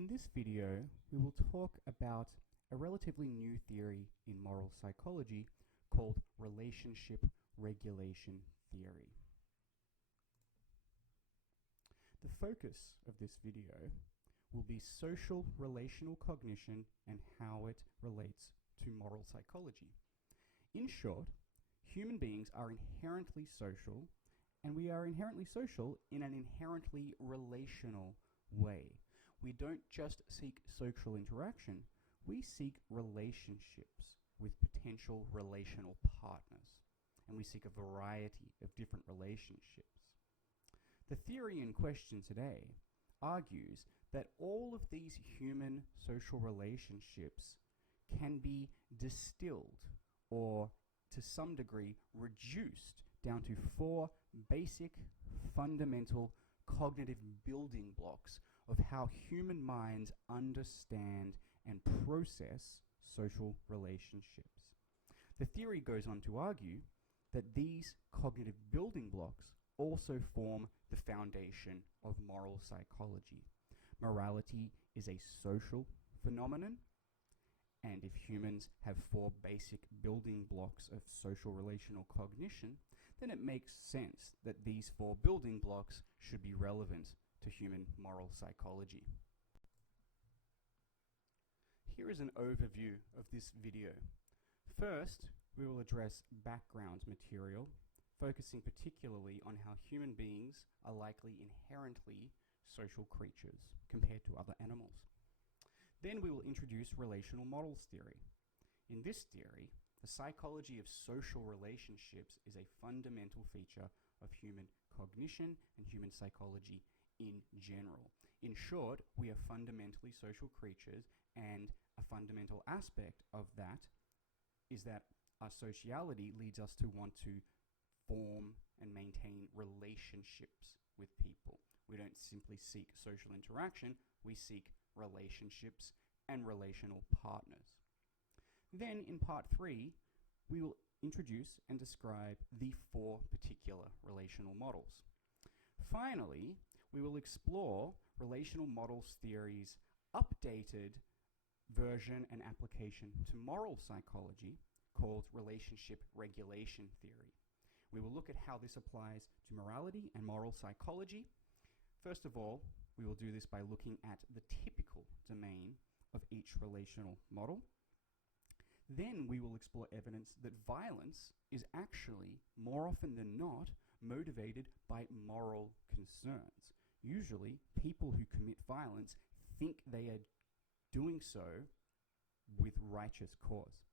In this video, we will talk about a relatively new theory in moral psychology called relationship regulation theory. The focus of this video will be social relational cognition and how it relates to moral psychology. In short, human beings are inherently social, and we are inherently social in an inherently relational way. We don't just seek social interaction, we seek relationships with potential relational partners, and we seek a variety of different relationships. The theory in question today argues that all of these human social relationships can be distilled or to some degree reduced down to four basic fundamental cognitive building blocks of how human minds understand and process social relationships. The theory goes on to argue that these cognitive building blocks also form the foundation of moral psychology. Morality is a social phenomenon, and if humans have four basic building blocks of social relational cognition, then it makes sense that these four building blocks should be relevant to human moral psychology. Here is an overview of this video. First, we will address background material, focusing particularly on how human beings are likely inherently social creatures compared to other animals. Then we will introduce relational models theory. In this theory, the psychology of social relationships is a fundamental feature of human cognition and human psychology in general. In short, we are fundamentally social creatures, and a fundamental aspect of that is that our sociality leads us to want to form and maintain relationships with people. We don't simply seek social interaction, we seek relationships and relational partners. Then in part 3, we will introduce and describe the four particular relational models. Finally, we will explore relational models theory's updated version and application to moral psychology called relationship regulation theory. We will look at how this applies to morality and moral psychology. First of all, we will do this by looking at the typical domain of each relational model. Then we will explore evidence that violence is actually, more often than not, motivated by moral concerns. Usually, people who commit violence think they are doing so with righteous cause.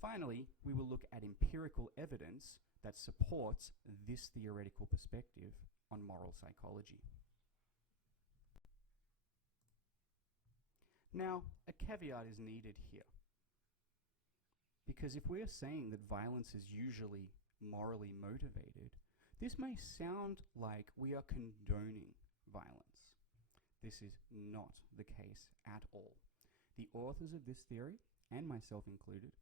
Finally, we will look at empirical evidence that supports this theoretical perspective on moral psychology. Now, a caveat is needed here. Because if we are saying that violence is usually morally motivated, this may sound like we are condoning violence. This is not the case at all. The authors of this theory, and myself included,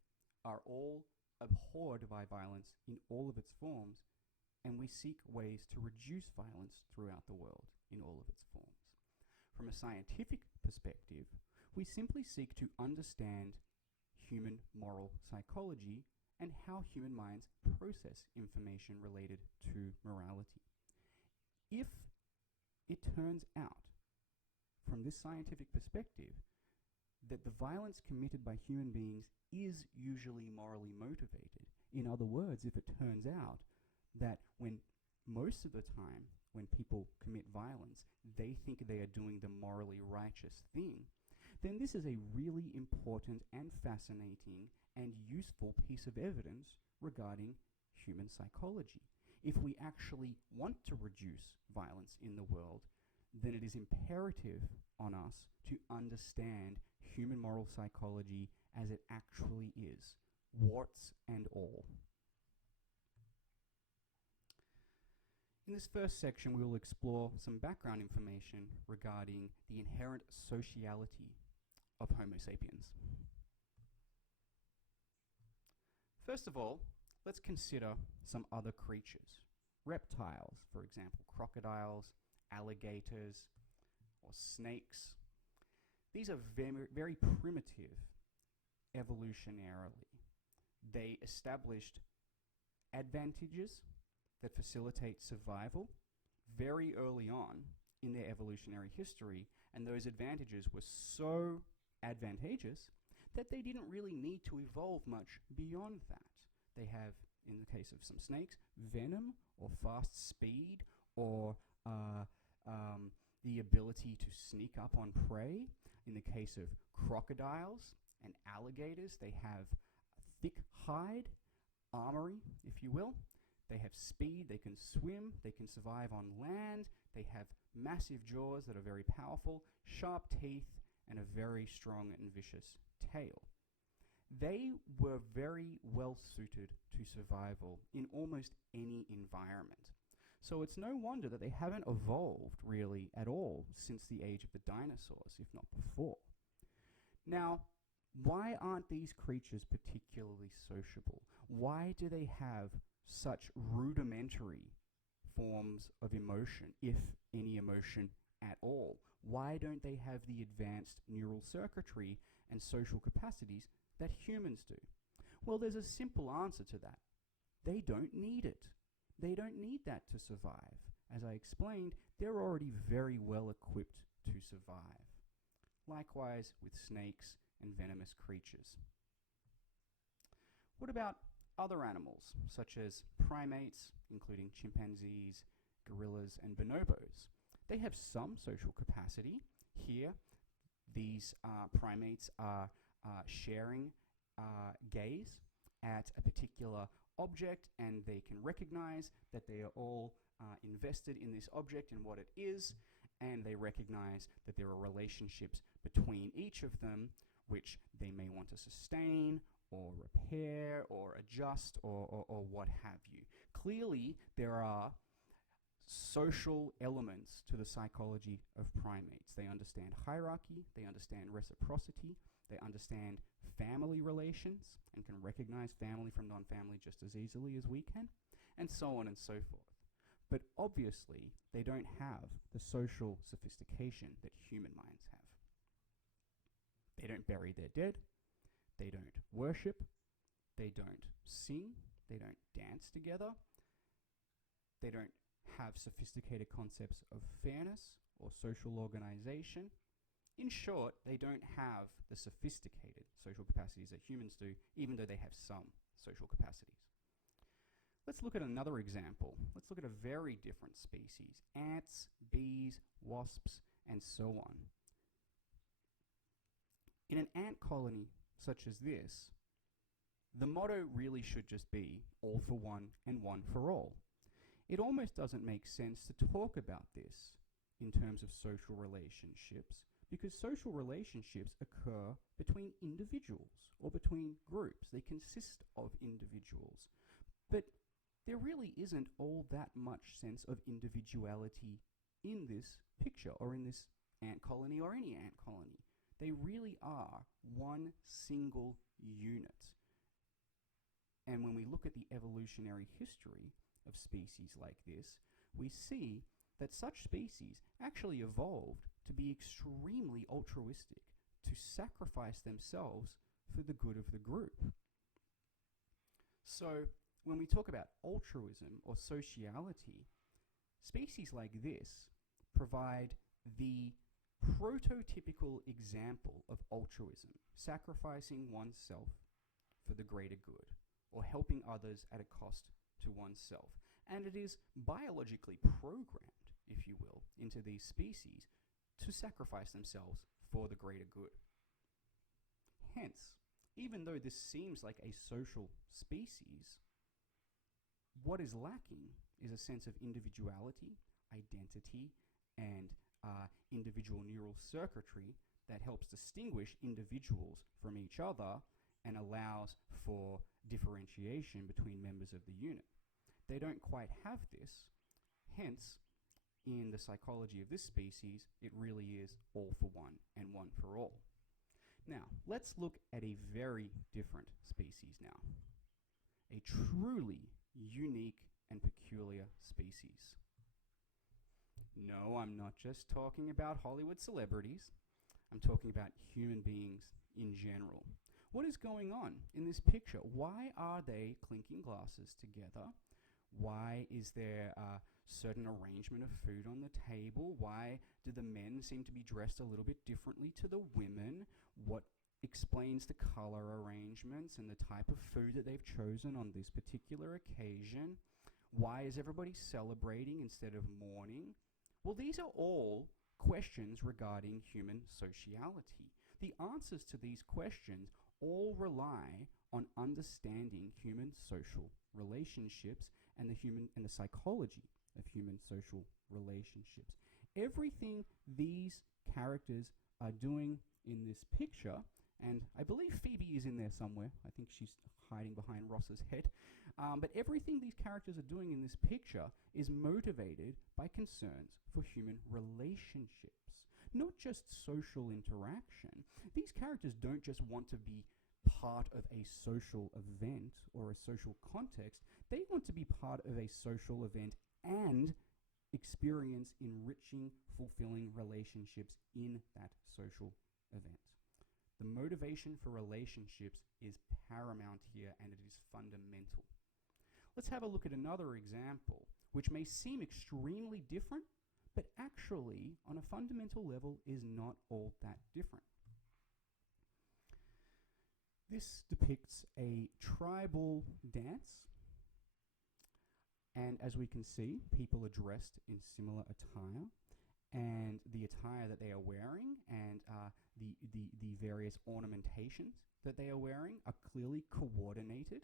are all abhorred by violence in all of its forms, and we seek ways to reduce violence throughout the world in all of its forms. From a scientific perspective, we simply seek to understand human moral psychology and how human minds process information related to morality. If it turns out, from this scientific perspective, that the violence committed by human beings is usually morally motivated, in other words, if it turns out that when most of the time when people commit violence, they think they are doing the morally righteous thing, then this is a really important and fascinating and useful piece of evidence regarding human psychology. If we actually want to reduce violence in the world, then it is imperative on us to understand human moral psychology as it actually is, warts and all. In this first section, we will explore some background information regarding the inherent sociality of Homo sapiens. First of all, let's consider some other creatures. Reptiles, for example, crocodiles, alligators, or snakes. These are very, very primitive evolutionarily. They established advantages that facilitate survival very early on in their evolutionary history, and those advantages were so advantageous that they didn't really need to evolve much beyond that. They have, in the case of some snakes, venom or fast speed or the ability to sneak up on prey. In the case of crocodiles and alligators, they have thick hide, armory, if you will. They have speed, they can swim, they can survive on land, they have massive jaws that are very powerful, sharp teeth, and a very strong and vicious tail. They were very well suited to survival in almost any environment. So it's no wonder that they haven't evolved really at all since the age of the dinosaurs, if not before. Now, why aren't these creatures particularly sociable? Why do they have such rudimentary forms of emotion, if any emotion at all? Why don't they have the advanced neural circuitry and social capacities that humans do? Well, there's a simple answer to that. They don't need it. They don't need that to survive. As I explained, they're already very well equipped to survive. Likewise with snakes and venomous creatures. What about other animals, such as primates, including chimpanzees, gorillas, and bonobos? They have some social capacity. Here, these primates are sharing gaze at a particular object, and they can recognize that they are all invested in this object and what it is, and they recognize that there are relationships between each of them which they may want to sustain or repair or adjust or what have you. Clearly, there are social elements to the psychology of primates. They understand hierarchy, they understand reciprocity, they understand family relations and can recognize family from non-family just as easily as we can, and so on and so forth. But obviously, they don't have the social sophistication that human minds have. They don't bury their dead, they don't worship, they don't sing, they don't dance together, they don't have sophisticated concepts of fairness or social organization. In short, they don't have the sophisticated social capacities that humans do, even though they have some social capacities. Let's look at another example. Let's look at a very different species: ants, bees, wasps, and so on. In an ant colony such as this, the motto really should just be all for one and one for all. It almost doesn't make sense to talk about this in terms of social relationships, because social relationships occur between individuals or between groups. They consist of individuals. But there really isn't all that much sense of individuality in this picture or in this ant colony or any ant colony. They really are one single unit. And when we look at the evolutionary history of species like this, we see that such species actually evolved to be extremely altruistic, to sacrifice themselves for the good of the group. So when we talk about altruism or sociality, species like this provide the prototypical example of altruism, sacrificing oneself for the greater good, or helping others at a cost to oneself. And it is biologically programmed, if you will, into these species to sacrifice themselves for the greater good. Hence, even though this seems like a social species, what is lacking is a sense of individuality, identity, and individual neural circuitry that helps distinguish individuals from each other and allows for differentiation between members of the unit. They don't quite have this, hence, in the psychology of this species, it really is all for one and one for all. Now, let's look at a very different species now. A truly unique and peculiar species. No, I'm not just talking about Hollywood celebrities. I'm talking about human beings in general. What is going on in this picture? Why are they clinking glasses together? Why is there a certain arrangement of food on the table? Why do the men seem to be dressed a little bit differently to the women? What explains the color arrangements and the type of food that they've chosen on this particular occasion? Why is everybody celebrating instead of mourning? Well, these are all questions regarding human sociality. The answers to these questions all rely on understanding human social relationships and the psychology of human social relationships. Everything these characters are doing in this picture, and I believe Phoebe is in there somewhere. I think she's hiding behind Ross's head. But everything these characters are doing in this picture is motivated by concerns for human relationships, not just social interaction. These characters don't just want to be part of a social event or a social context. They want to be part of a social event and experience enriching, fulfilling relationships in that social event. The motivation for relationships is paramount here, and it is fundamental. Let's have a look at another example, which may seem extremely different, but actually, on a fundamental level, is not all that different. This depicts a tribal dance, and as we can see, people are dressed in similar attire, and the attire that they are wearing and the various ornamentations that they are wearing are clearly coordinated.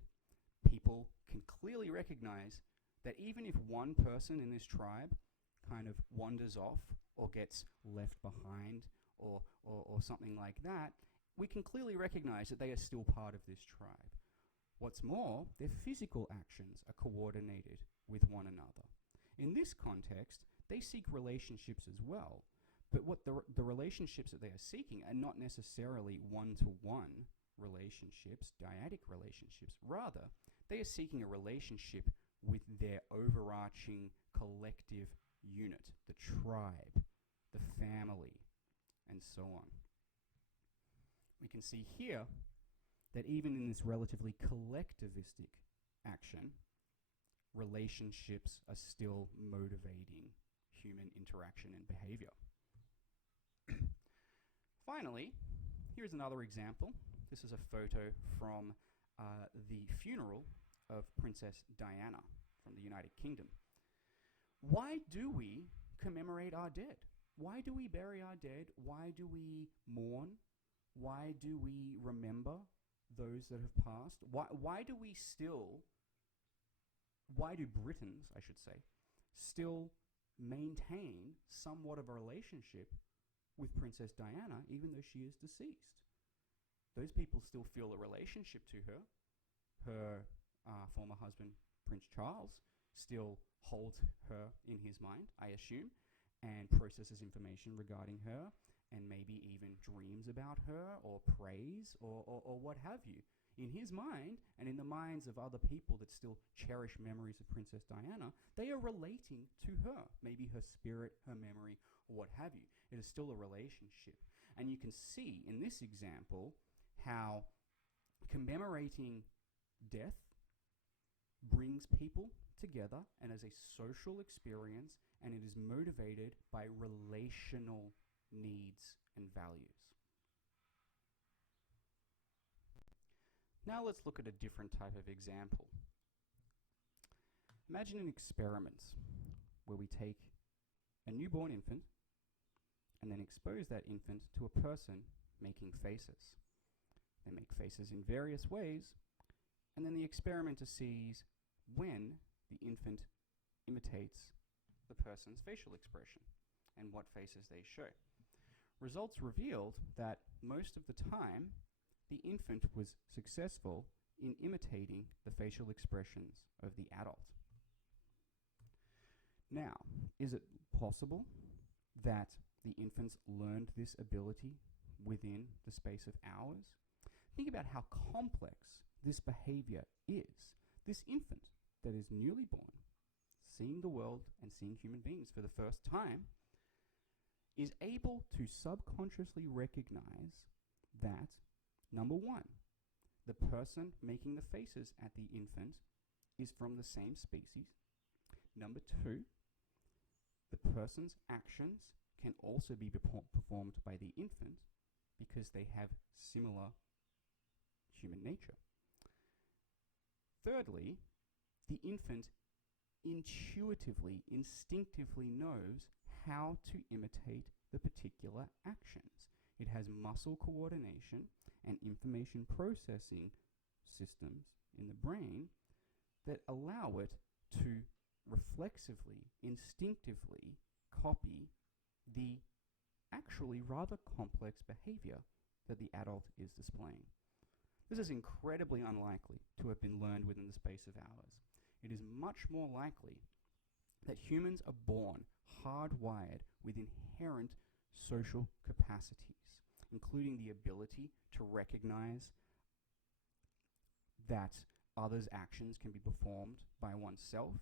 People can clearly recognize that even if one person in this tribe kind of wanders off or gets left behind or something like that, we can clearly recognize that they are still part of this tribe. What's more, their physical actions are coordinated with one another. In this context, they seek relationships as well, but what the relationships that they are seeking are not necessarily one-to-one relationships, dyadic relationships. Rather, they are seeking a relationship with their overarching collective unit, the tribe, the family, and so on. We can see here that even in this relatively collectivistic action, relationships are still motivating human interaction and behavior. Finally, here's another example. This is a photo from the funeral of Princess Diana from the United Kingdom. Why do we commemorate our dead? Why do we bury our dead? Why do we mourn? Why do we remember those that have passed? Why do Britons, I should say, still maintain somewhat of a relationship with Princess Diana, even though she is deceased? Those people still feel a relationship to her. Her former husband, Prince Charles, still holds her in his mind, I assume, and processes information regarding her, and maybe even dreams about her, or prays, or what have you. In his mind, and in the minds of other people that still cherish memories of Princess Diana, they are relating to her, maybe her spirit, her memory, or what have you. It is still a relationship. And you can see in this example how commemorating death brings people together and as a social experience, and it is motivated by relational needs and values. Now let's look at a different type of example. Imagine an experiment where we take a newborn infant and then expose that infant to a person making faces. They make faces in various ways, and then the experimenter sees when the infant imitates the person's facial expression and what faces they show. Results revealed that most of the time, the infant was successful in imitating the facial expressions of the adult. Now, is it possible that the infants learned this ability within the space of hours? Think about how complex this behavior is. This infant that is newly born, seeing the world and seeing human beings for the first time, is able to subconsciously recognize that, number one, the person making the faces at the infant is from the same species. Number two, the person's actions can also be performed by the infant because they have similar human nature. Thirdly, the infant intuitively, instinctively knows how to imitate the particular actions. It has muscle coordination and information processing systems in the brain that allow it to reflexively, instinctively copy the actually rather complex behavior that the adult is displaying. This is incredibly unlikely to have been learned within the space of hours. It is much more likely that humans are born hardwired with inherent social capacities, including the ability to recognize that others' actions can be performed by oneself,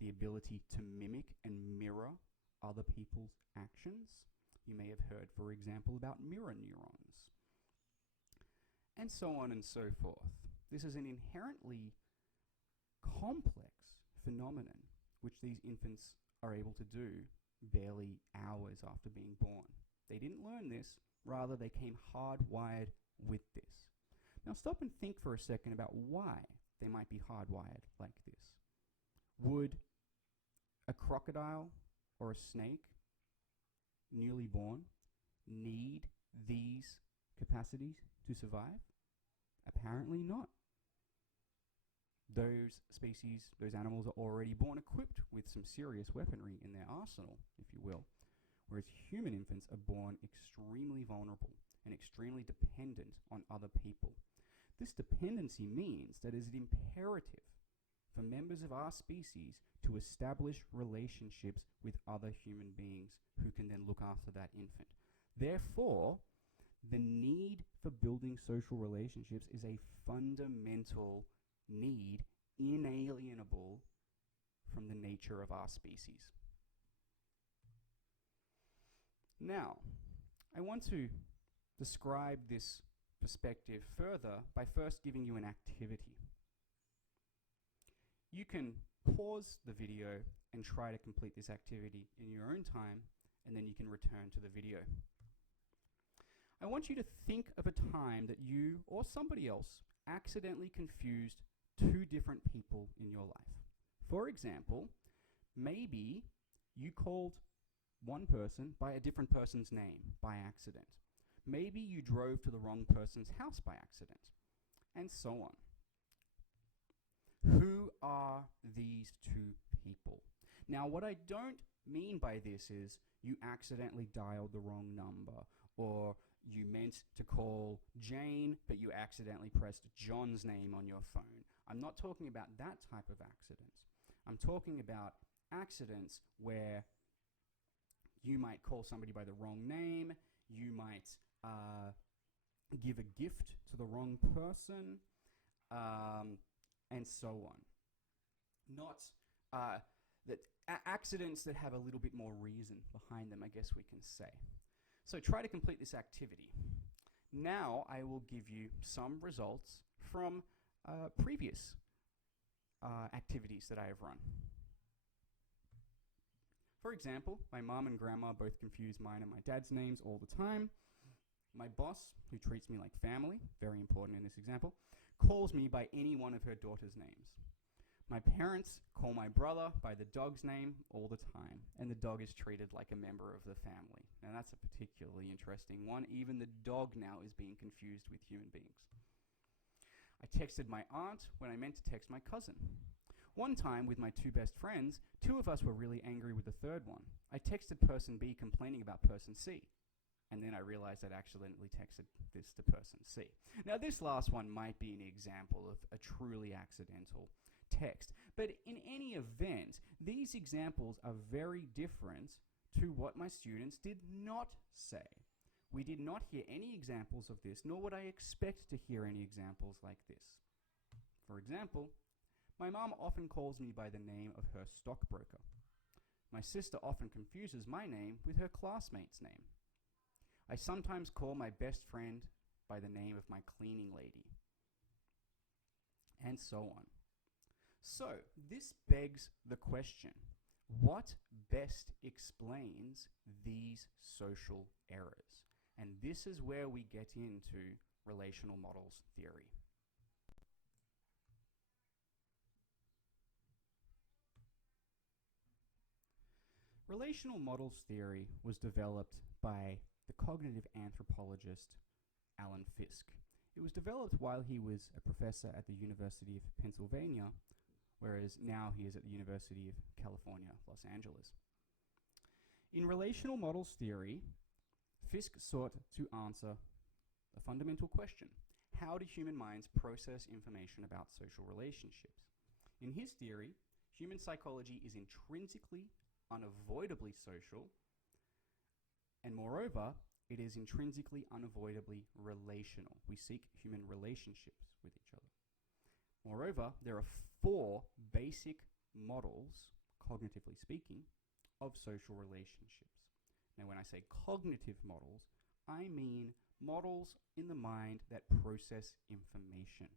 the ability to mimic and mirror other people's actions. You may have heard, for example, about mirror neurons, and so on and so forth. This is an inherently complex phenomenon which these infants are able to do barely hours after being born. They didn't learn this, rather they came hardwired with this. Now stop and think for a second about why they might be hardwired like this. Would a crocodile or a snake, newly born, need these capacities to survive? Apparently not. Those species, those animals are already born equipped with some serious weaponry in their arsenal, if you will, whereas human infants are born extremely vulnerable and extremely dependent on other people. This dependency means that it is imperative for members of our species to establish relationships with other human beings who can then look after that infant. Therefore, the need for building social relationships is a fundamental need, inalienable from the nature of our species. Now, I want to describe this perspective further by first giving you an activity. You can pause the video and try to complete this activity in your own time, and then you can return to the video. I want you to think of a time that you or somebody else accidentally confused two different people in your life. For example, maybe you called one person by a different person's name by accident. Maybe you drove to the wrong person's house by accident, and so on. Who are these two people? Now, what I don't mean by this is you accidentally dialed the wrong number, or you meant to call Jane, but you accidentally pressed John's name on your phone. I'm not talking about that type of accident. I'm talking about accidents where you might call somebody by the wrong name, you might give a gift to the wrong person, and so on. Not accidents that have a little bit more reason behind them, I guess we can say. So try to complete this activity. Now I will give you some results from previous activities that I have run. For example, my mom and grandma both confuse mine and my dad's names all the time. My boss, who treats me like family, very important in this example, calls me by any one of her daughter's names. My parents call my brother by the dog's name all the time, and the dog is treated like a member of the family. Now that's a particularly interesting one. Even the dog now is being confused with human beings. I texted my aunt when I meant to text my cousin. One time with my two best friends, two of us were really angry with the third one. I texted person B complaining about person C, and then I realized I'd accidentally texted this to person C. Now this last one might be an example of a truly accidental text, but in any event, these examples are very different to what my students did not say. We did not hear any examples of this, nor would I expect to hear any examples like this. For example, my mom often calls me by the name of her stockbroker. My sister often confuses my name with her classmate's name. I sometimes call my best friend by the name of my cleaning lady. And so on. So, this begs the question, what best explains these social errors? And this is where we get into relational models theory. Relational models theory was developed by the cognitive anthropologist Alan Fiske. It was developed while he was a professor at the University of Pennsylvania, whereas now he is at the University of California, Los Angeles. In relational models theory, Fiske sought to answer a fundamental question. How do human minds process information about social relationships? In his theory, human psychology is intrinsically, unavoidably social, and moreover, it is intrinsically, unavoidably relational. We seek human relationships with each other. Moreover, there are 4 basic models, cognitively speaking, of social relationships. Now, when I say cognitive models, I mean models in the mind that process information.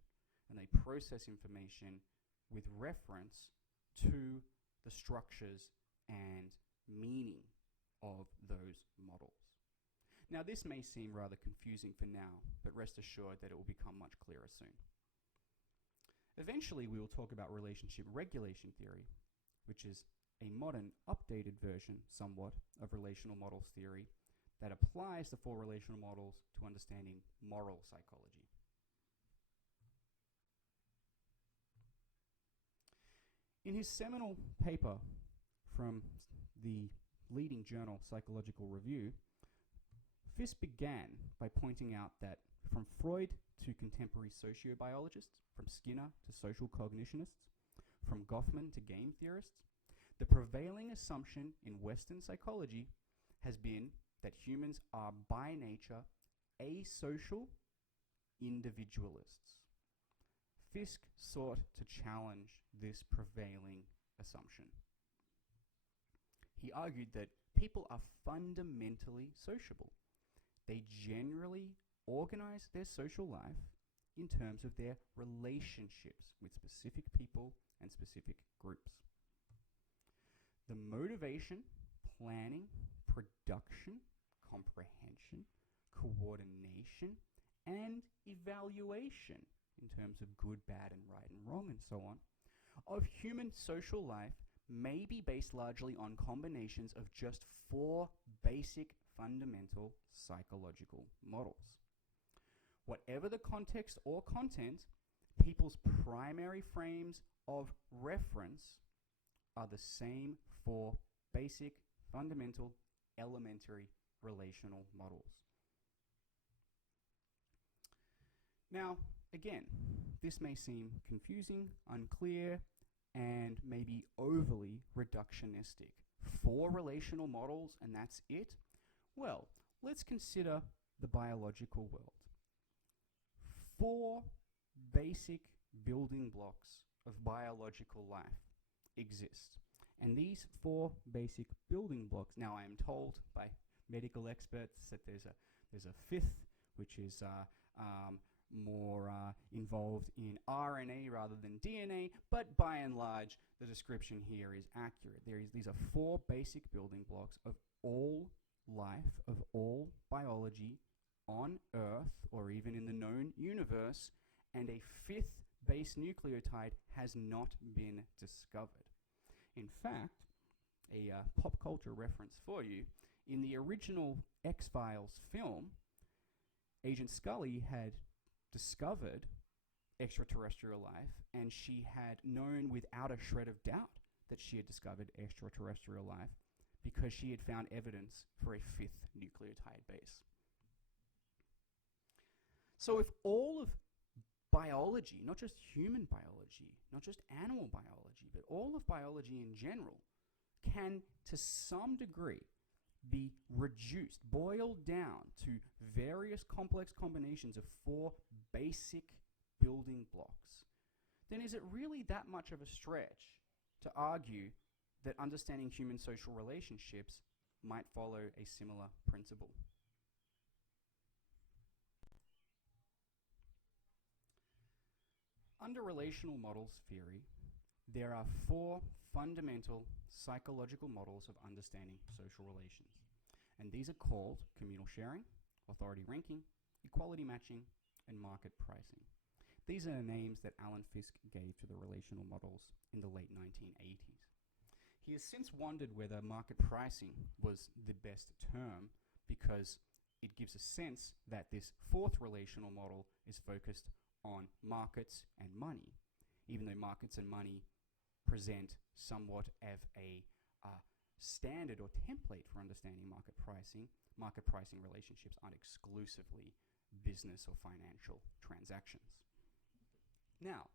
And they process information with reference to the structures and meaning of those models. Now, this may seem rather confusing for now, but rest assured that it will become much clearer soon. Eventually, we will talk about relationship regulation theory, which is a modern, updated version, somewhat, of relational models theory that applies the 4 relational models to understanding moral psychology. In his seminal paper from the leading journal Psychological Review, Fiske began by pointing out that from Freud to contemporary sociobiologists, from Skinner to social cognitionists, from Goffman to game theorists, the prevailing assumption in Western psychology has been that humans are by nature asocial individualists. Fiske sought to challenge this prevailing assumption. He argued that people are fundamentally sociable. They generally organize their social life in terms of their relationships with specific people and specific groups. The motivation, planning, production, comprehension, coordination, and evaluation in terms of good, bad, and right and wrong, and so on, of human social life may be based largely on combinations of just 4 basic fundamental psychological models. Whatever the context or content, people's primary frames of reference are the same 4 basic, fundamental, elementary relational models. Now, again, this may seem confusing, unclear, and maybe overly reductionistic. 4 relational models and that's it? Well, let's consider the biological world. 4 basic building blocks of biological life exist. And these 4 basic building blocks, now I am told by medical experts that there's a 5th, which is more involved in RNA rather than DNA, but by and large, the description here is accurate. These are 4 basic building blocks of all life, of all biology on Earth, or even in the known universe, and a 5th base nucleotide has not been discovered. In fact, a pop culture reference for you, in the original X-Files film, Agent Scully had discovered extraterrestrial life, and she had known without a shred of doubt that she had discovered extraterrestrial life because she had found evidence for a 5th nucleotide base. So if all of biology, not just human biology, not just animal biology, but all of biology in general, can to some degree be reduced, boiled down to various complex combinations of 4 basic building blocks, then is it really that much of a stretch to argue that understanding human social relationships might follow a similar principle. Under relational models theory, there are 4 fundamental psychological models of understanding social relations. And these are called communal sharing, authority ranking, equality matching, and market pricing. These are the names that Alan Fiske gave to the relational models in the late 1980s. He has since wondered whether market pricing was the best term because it gives a sense that this 4th relational model is focused on markets and money, even though markets and money present somewhat of a standard or template for understanding market pricing relationships aren't exclusively business or financial transactions. Now,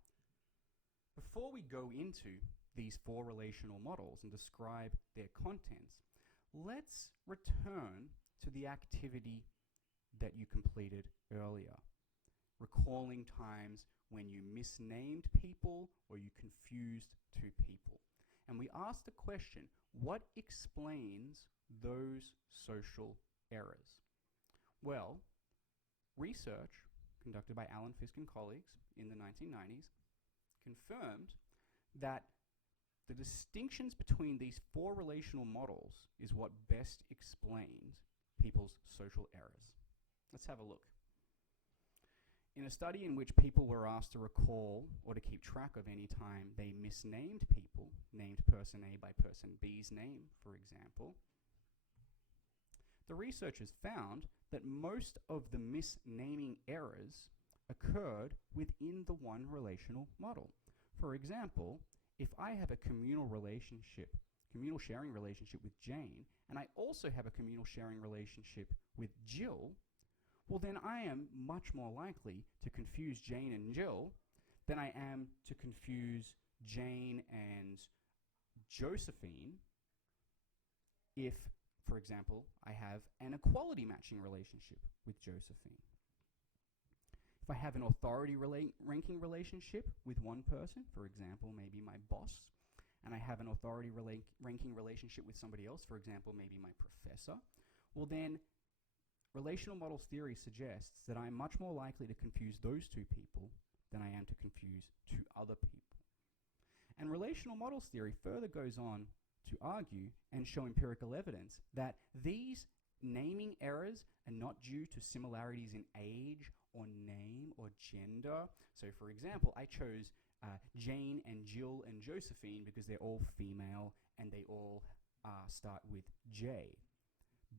before we go into these 4 relational models and describe their contents, let's return to the activity that you completed earlier, recalling times when you misnamed people or you confused 2 people. And we asked the question, what explains those social errors? Well, research conducted by Alan Fiske and colleagues in the 1990s confirmed that the distinctions between these 4 relational models is what best explains people's social errors. Let's have a look. In a study in which people were asked to recall or to keep track of any time they misnamed people, named person A by person B's name, for example, the researchers found that most of the misnaming errors occurred within the one relational model. For example, if I have a communal sharing relationship with Jane, and I also have a communal sharing relationship with Jill, well then I am much more likely to confuse Jane and Jill than I am to confuse Jane and Josephine if, for example, I have an equality matching relationship with Josephine. If I have an authority ranking relationship with one person, for example, maybe my boss, and I have an authority ranking relationship with somebody else, for example, maybe my professor, well then relational models theory suggests that I'm much more likely to confuse those 2 people than I am to confuse 2 other people. And relational models theory further goes on to argue and show empirical evidence that these naming errors are not due to similarities in age or name or gender. So for example, I chose Jane and Jill and Josephine because they're all female and they all start with J.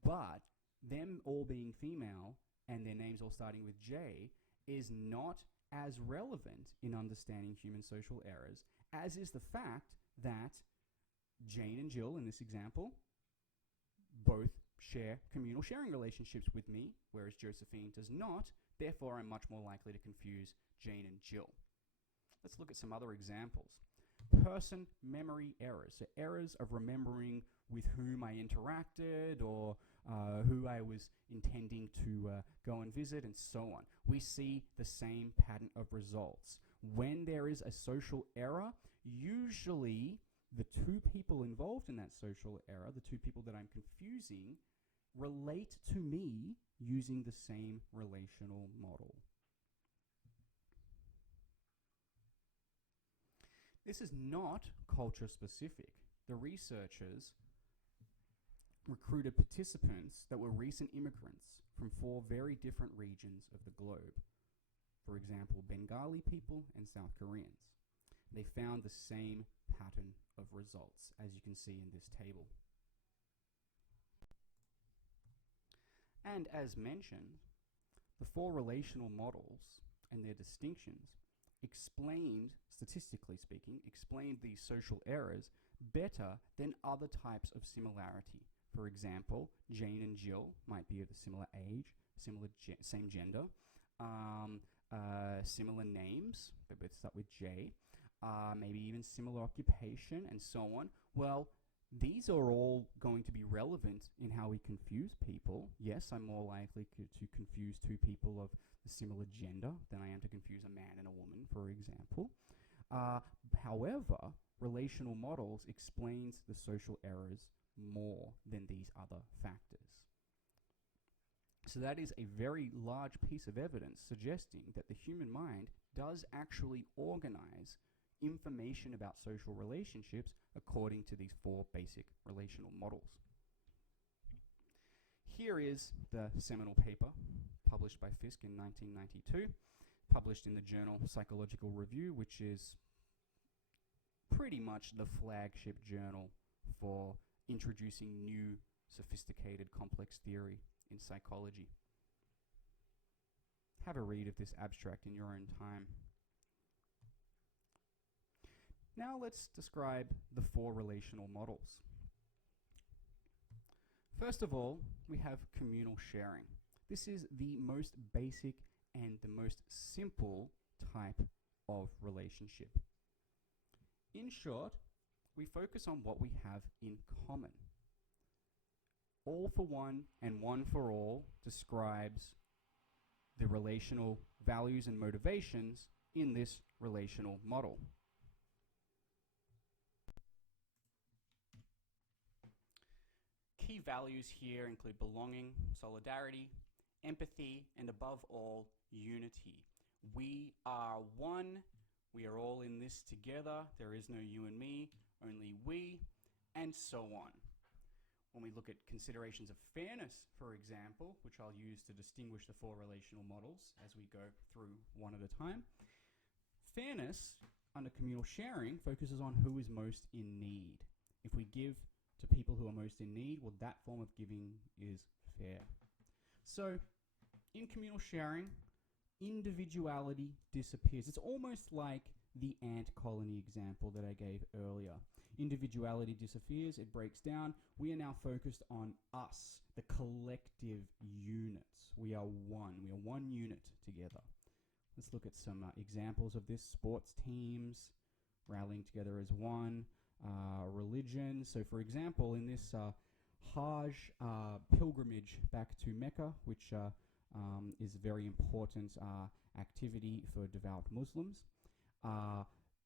But them all being female and their names all starting with J is not as relevant in understanding human social errors as is the fact that Jane and Jill, in this example, both share communal sharing relationships with me, whereas Josephine does not. Therefore, I'm much more likely to confuse Jane and Jill. Let's look at some other examples. Person memory errors, so errors of remembering with whom I interacted or who I was intending to go and visit and so on. We see the same pattern of results. When there is a social error, usually the 2 people involved in that social error, the 2 people that I'm confusing, relate to me using the same relational model. This is not culture specific. The researchers recruited participants that were recent immigrants from 4 very different regions of the globe. For example, Bengali people and South Koreans. They found the same pattern of results, as you can see in this table. And as mentioned, the 4 relational models and their distinctions explained, statistically speaking, explained these social errors better than other types of similarity. For example, Jane and Jill might be of a similar age, same gender, similar names, they both start with J, maybe even similar occupation, and so on. Well, these are all going to be relevant in how we confuse people. Yes, I'm more likely to confuse 2 people of a similar gender than I am to confuse a man and a woman, for example. However, relational models explains the social errors more than these other factors. So that is a very large piece of evidence suggesting that the human mind does actually organize information about social relationships according to these 4 basic relational models. Here is the seminal paper published by Fiske in 1992, published in the journal Psychological Review, which is pretty much the flagship journal for introducing new, sophisticated, complex theory in psychology. Have a read of this abstract in your own time. Now let's describe the 4 relational models. First of all, we have communal sharing. This is the most basic and the most simple type of relationship. In short, we focus on what we have in common. All for one and one for all describes the relational values and motivations in this relational model. Key values here include belonging, solidarity, empathy, and above all, unity. We are one. We are all in this together. There is no you and me, only we, and so on. When we look at considerations of fairness, for example, which I'll use to distinguish the 4 relational models as we go through one at a time, fairness under communal sharing focuses on who is most in need. If we give to people who are most in need, well, that form of giving is fair. So, in communal sharing, individuality disappears. It's almost like the ant colony example that I gave earlier. Individuality disappears, it breaks down. We are now focused on us, the collective units. We are one. We are one unit together. Let's look at some examples of this. Sports teams rallying together as one. Religion. So, for example, in this Hajj pilgrimage back to Mecca, which is a very important activity for devout Muslims,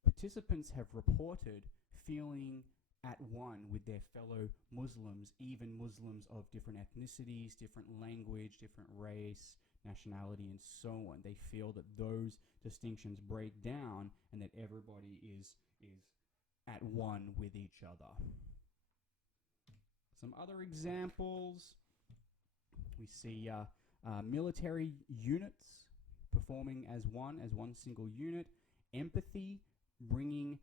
participants have reported feeling at one with their fellow Muslims, even Muslims of different ethnicities, different language, different race, nationality, and so on. They feel that those distinctions break down and that everybody is at one with each other. Some other examples. We see military units performing as one single unit. Empathy, bringing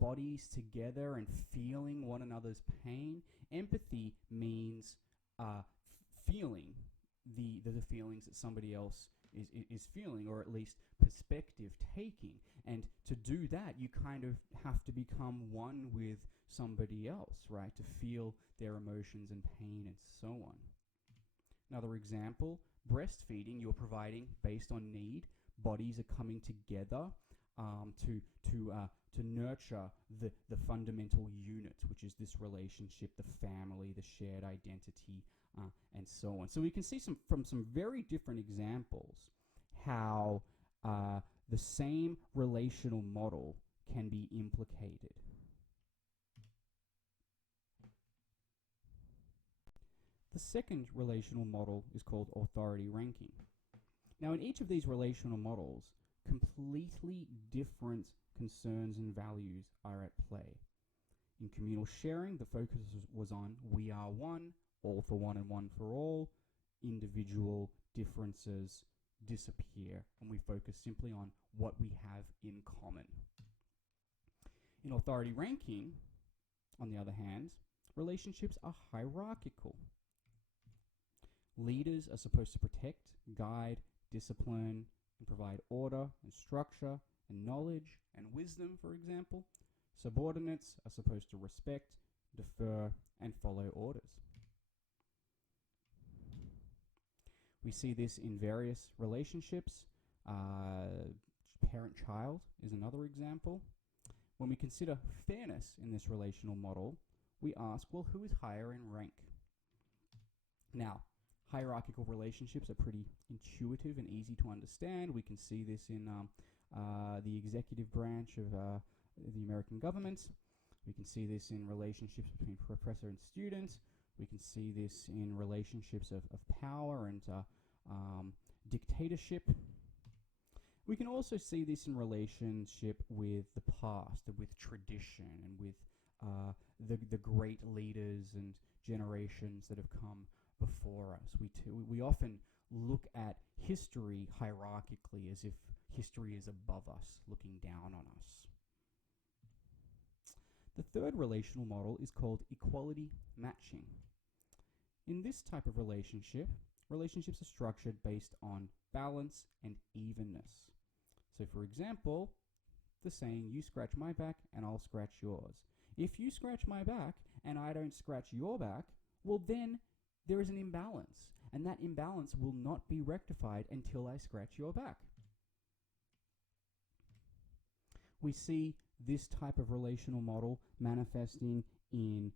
bodies together and feeling one another's pain. Empathy means feeling the feelings that somebody else is feeling, or at least perspective taking. And to do that, you kind of have to become one with somebody else, right? To feel their emotions and pain and so on. Another example, breastfeeding, you're providing based on need. Bodies are coming together to nurture the fundamental unit, which is this relationship, the family, the shared identity, and so on. So we can see from some very different examples how the same relational model can be implicated. The second relational model is called authority ranking. Now, in each of these relational models, completely different concerns and values are at play. In communal sharing, the focus was on we are one, all for one and one for all. Individual differences disappear, and we focus simply on what we have in common. In authority ranking, on the other hand, relationships are hierarchical. Leaders are supposed to protect, guide, discipline, and provide order and structure and knowledge and wisdom, for example. Subordinates are supposed to respect, defer, and follow orders. We see this in various relationships. Parent-child is another example. When we consider fairness in this relational model, we ask, well, who is higher in rank? Now, hierarchical relationships are pretty intuitive and easy to understand. We can see this in the executive branch of the American government. We can see this in relationships between professor and student. We can see this in relationships of power and dictatorship. We can also see this in relationship with the past, and with tradition, and with the great leaders and generations that have come before us. We often look at history hierarchically, as if history is above us, looking down on us. The third relational model is called equality matching. In this type of relationship, relationships are structured based on balance and evenness. So for example, the saying, you scratch my back and I'll scratch yours. If you scratch my back and I don't scratch your back, well then there is an imbalance, and that imbalance will not be rectified until I scratch your back. We see this type of relational model manifesting in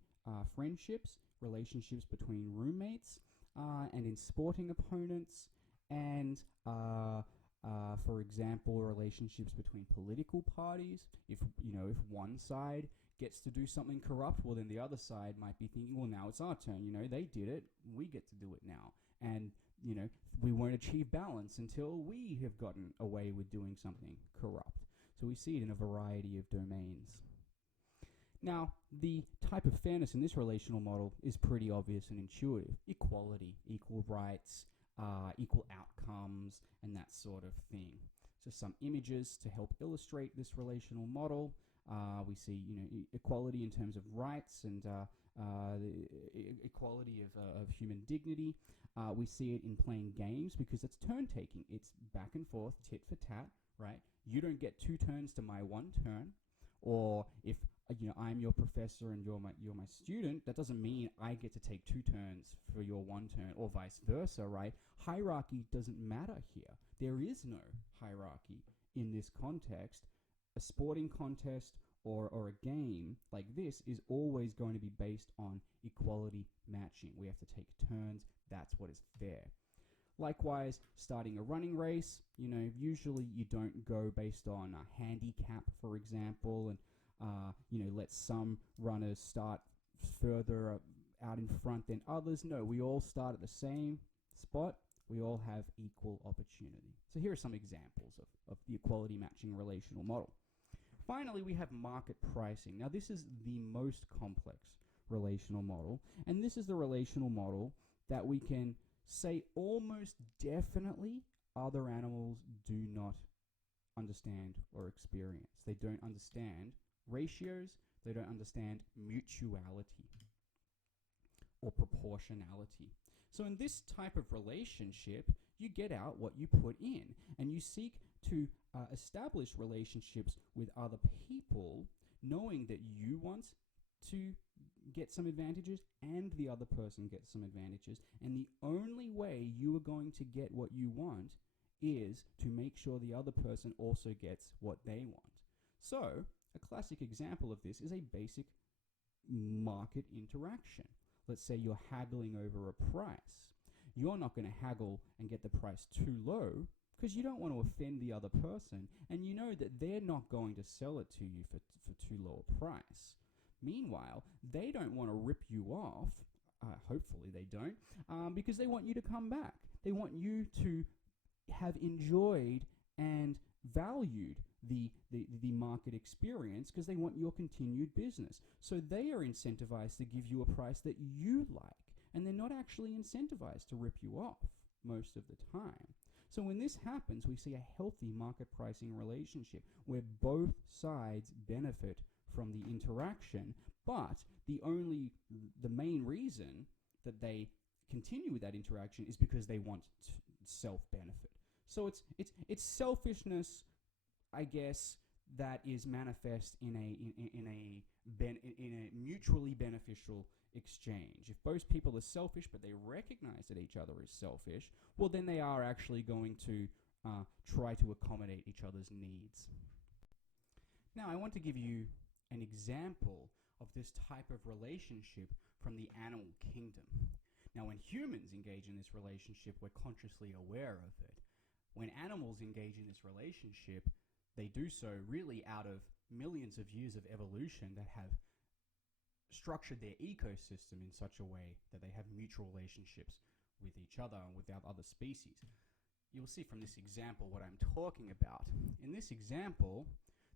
friendships, relationships between roommates, and in sporting opponents, and for example, relationships between political parties. If one side gets to do something corrupt, well then the other side might be thinking, well now it's our turn, they did it, we get to do it now. And we won't achieve balance until we have gotten away with doing something corrupt. So we see it in a variety of domains. Now, the type of fairness in this relational model is pretty obvious and intuitive. Equality, equal rights, equal outcomes, and that sort of thing. So some images to help illustrate this relational model. We see, equality in terms of rights and the equality of human dignity. We see it in playing games because it's turn taking. It's back and forth, tit for tat, right? You don't get 2 turns to my 1 turn. Or if I'm your professor and you're my student, that doesn't mean I get to take 2 turns for your 1 turn, or vice versa, right? Hierarchy doesn't matter here. There is no hierarchy in this context. A sporting contest or a game like this is always going to be based on equality matching. We have to take turns. That's what is fair. Likewise, starting a running race, usually you don't go based on a handicap, for example, and let some runners start further out in front than others. No, we all start at the same spot. We all have equal opportunity. So here are some examples of the equality matching relational model. Finally, we have market pricing. Now, this is the most complex relational model, and this is the relational model that we can say almost definitely other animals do not understand or experience. They don't understand ratios, they don't understand mutuality or proportionality. So in this type of relationship, you get out what you put in, and you seek to establish relationships with other people, knowing that you want to get some advantages and the other person gets some advantages, and the only way you are going to get what you want is to make sure the other person also gets what they want. So a classic example of this is a basic market interaction. Let's say you're haggling over a price. You're not going to haggle and get the price too low because you don't want to offend the other person, and you know that they're not going to sell it to you for too low a price. Meanwhile, they don't want to rip you off, hopefully they don't, because they want you to come back. They want you to have enjoyed and valued the market experience because they want your continued business. So they are incentivized to give you a price that you like, and they're not actually incentivized to rip you off most of the time. So when this happens, we see a healthy market pricing relationship where both sides benefit from the interaction, but the main reason that they continue with that interaction is because they want self-benefit. So it's selfishness, I guess, that is manifest in a mutually beneficial exchange. If both people are selfish but they recognize that each other is selfish, well then they are actually going to try to accommodate each other's needs. Now I want to give you an example of this type of relationship from the animal kingdom. Now when humans engage in this relationship, we're consciously aware of it. When animals engage in this relationship, they do so really out of millions of years of evolution that have structured their ecosystem in such a way that they have mutual relationships with each other and with other species. You'll see from this example what I'm talking about. In this example,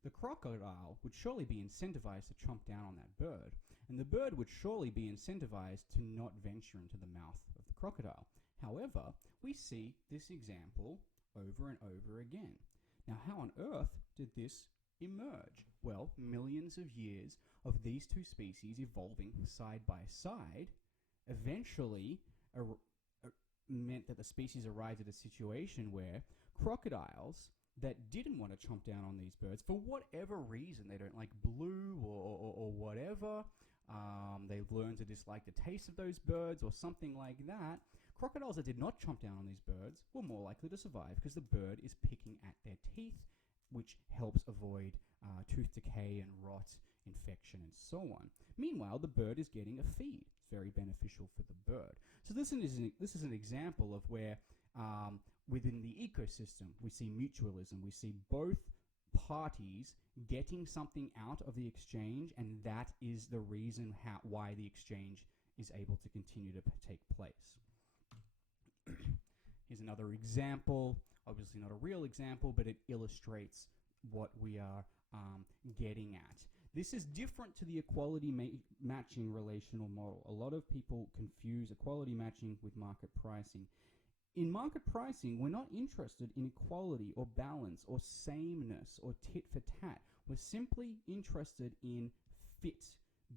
the crocodile would surely be incentivized to chomp down on that bird, and the bird would surely be incentivized to not venture into the mouth of the crocodile. However, we see this example over and over again. Now, how on earth did this emerge? Well, millions of years of these two species evolving side by side eventually meant that the species arrived at a situation where crocodiles that didn't want to chomp down on these birds, for whatever reason, they don't like blue or whatever, they've learned to dislike the taste of those birds or something like that, crocodiles that did not chomp down on these birds were more likely to survive because the bird is picking at their teeth, which helps avoid tooth decay and rot, infection, and so on. Meanwhile, the bird is getting a feed. It's very beneficial for the bird. So this is an example of where within the ecosystem we see mutualism. We see both parties getting something out of the exchange, and that is the reason why the exchange is able to continue to take place. Here's another example, obviously not a real example, but it illustrates what we are getting at. This is different to the equality matching relational model. A lot of people confuse equality matching with market pricing. In market pricing, we're not interested in equality or balance or sameness or tit for tat. We're simply interested in fit.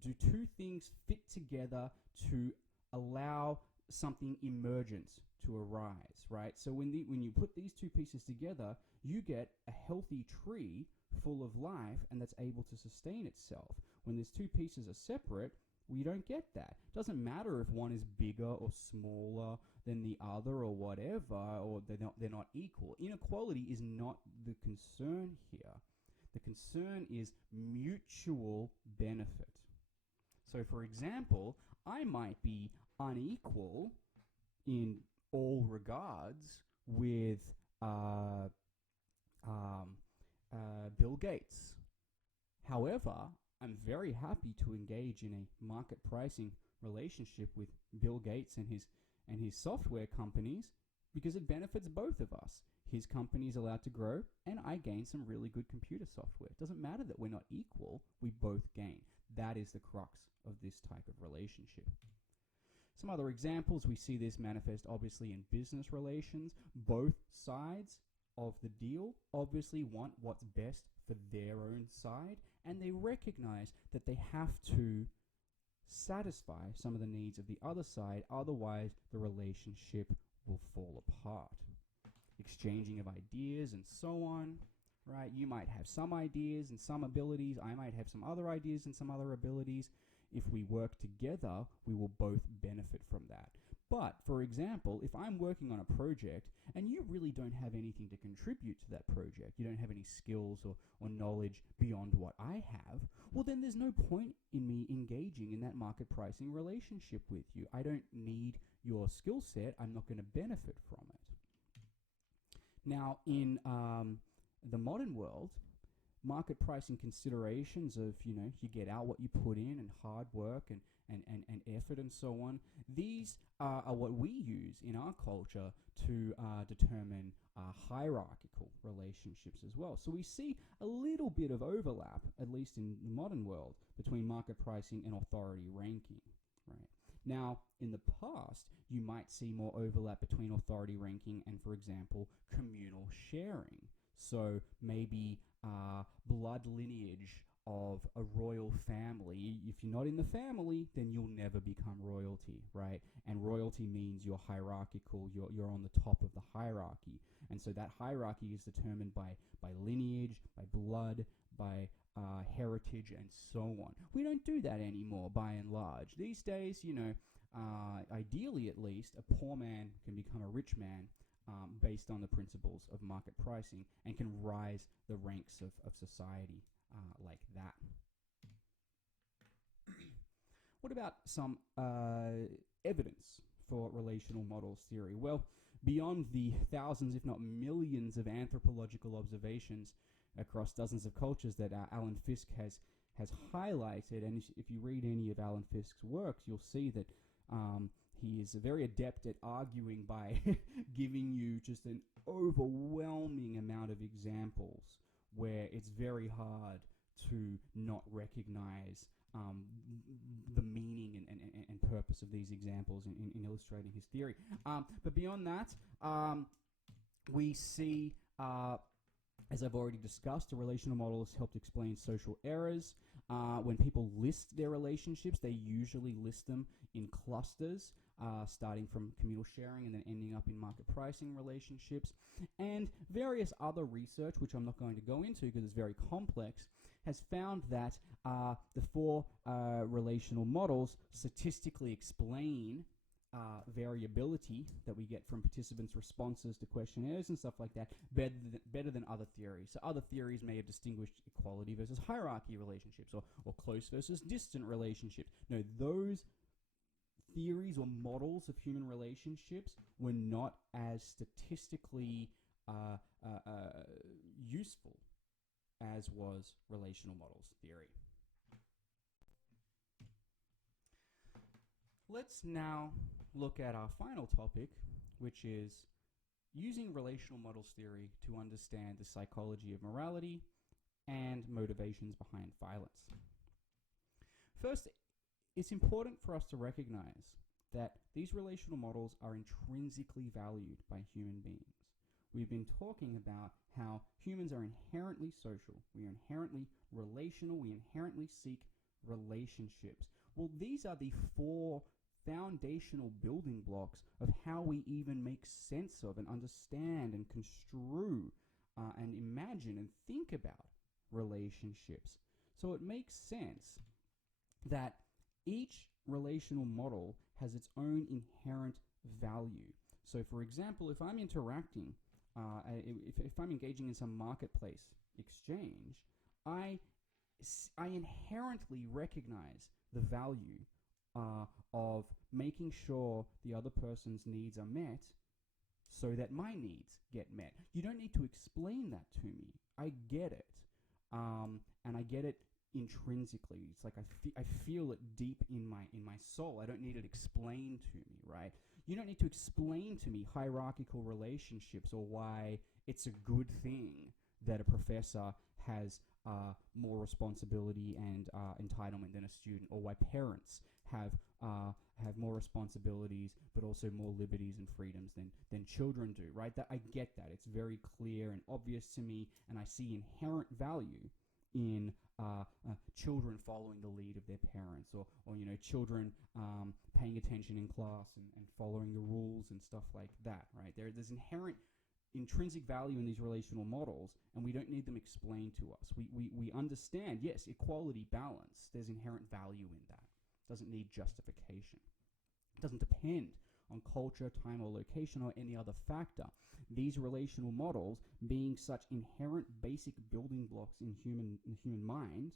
Do two things fit together to allow something emergent to arise, right? So when you put these two pieces together, you get a healthy tree full of life and that's able to sustain itself. When these two pieces are separate, we don't get that. It doesn't matter if one is bigger or smaller than the other or whatever, or they're not equal. Inequality is not the concern here. The concern is mutual benefit. So for example, I might be unequal in all regards with Bill Gates. However, I'm very happy to engage in a market pricing relationship with Bill Gates and his software companies because it benefits both of us. His company is allowed to grow, and I gain some really good computer software. It doesn't matter that we're not equal, we both gain. That is the crux of this type of relationship. Some other examples, we see this manifest obviously in business relations. Both sides of the deal obviously want what's best for their own side, and they recognize that they have to satisfy some of the needs of the other side, otherwise the relationship will fall apart. Exchanging of ideas and so on, right? You might have some ideas and some abilities, I might have some other ideas and some other abilities. If we work together, we will both benefit from that. But, for example, if I'm working on a project and you really don't have anything to contribute to that project, you don't have any skills or knowledge beyond what I have, well then there's no point in me engaging in that market pricing relationship with you. I don't need your skill set, I'm not going to benefit from it. Now, in the modern world, market pricing considerations of, you get out what you put in and hard work and effort and so on, these are what we use in our culture to determine hierarchical relationships as well. So we see a little bit of overlap, at least in the modern world, between market pricing and authority ranking, right? Now, in the past, you might see more overlap between authority ranking and, for example, communal sharing. So maybe blood lineage of a royal family. If you're not in the family, then you'll never become royalty, right? And royalty means you're hierarchical, you're on the top of the hierarchy. And so that hierarchy is determined by lineage, by blood, by heritage, and so on. We don't do that anymore, by and large. These days, ideally at least, a poor man can become a rich man based on the principles of market pricing and can rise the ranks of society like that. What about some evidence for relational models theory? Well, beyond the thousands, if not millions, of anthropological observations across dozens of cultures that Alan Fiske has highlighted, and if you read any of Alan Fiske's works, you'll see that he is very adept at arguing by giving you just an overwhelming amount of examples where it's very hard to not recognize the meaning and purpose of these examples in illustrating his theory. But beyond that, we see, as I've already discussed, a relational model has helped explain social errors. When people list their relationships, they usually list them in clusters, starting from communal sharing and then ending up in market pricing relationships. And various other research, which I'm not going to go into because it's very complex, has found that the four relational models statistically explain variability that we get from participants' responses to questionnaires and stuff like that better than other theories. So other theories may have distinguished equality versus hierarchy relationships or close versus distant relationships. No, those theories or models of human relationships were not as statistically useful as was relational models theory. Let's now look at our final topic, which is using relational models theory to understand the psychology of morality and motivations behind violence. First, it's important for us to recognize that these relational models are intrinsically valued by human beings. We've been talking about how humans are inherently social. We are inherently relational. We inherently seek relationships. Well, these are the four foundational building blocks of how we even make sense of and understand and construe and imagine and think about relationships. So it makes sense that each relational model has its own inherent value. So for example, if I'm interacting, if I'm engaging in some marketplace exchange, I inherently recognize the value of making sure the other person's needs are met so that my needs get met. You don't need to explain that to me. I get it. And I get it intrinsically. It's like I feel it deep in my soul. I don't need it explained to me, right? You don't need to explain to me hierarchical relationships or why it's a good thing that a professor has more responsibility and entitlement than a student, or why parents have more responsibilities but also more liberties and freedoms than children do, right? That I get that. It's very clear and obvious to me, and I see inherent value in children following the lead of their parents, or children paying attention in class and following the rules and stuff like that, right? There's inherent intrinsic value in these relational models, and we don't need them explained to us. We understand, yes, equality, balance, there's inherent value in that. Doesn't need justification. It doesn't depend on culture, time, or location, or any other factor. These relational models, being such inherent basic building blocks in the human mind,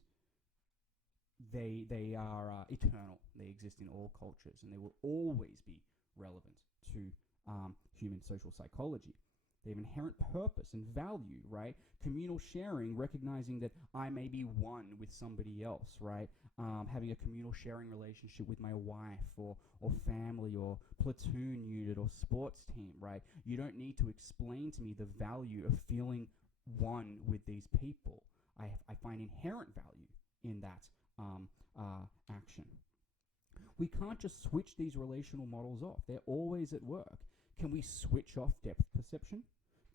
they are eternal. They exist in all cultures, and they will always be relevant to human social psychology. They have inherent purpose and value, right? Communal sharing, recognizing that I may be one with somebody else, right? Having a communal sharing relationship with my wife or family or platoon unit or sports team, right? You don't need to explain to me the value of feeling one with these people. I find inherent value in that action. We can't just switch these relational models off. They're always at work. Can we switch off depth perception?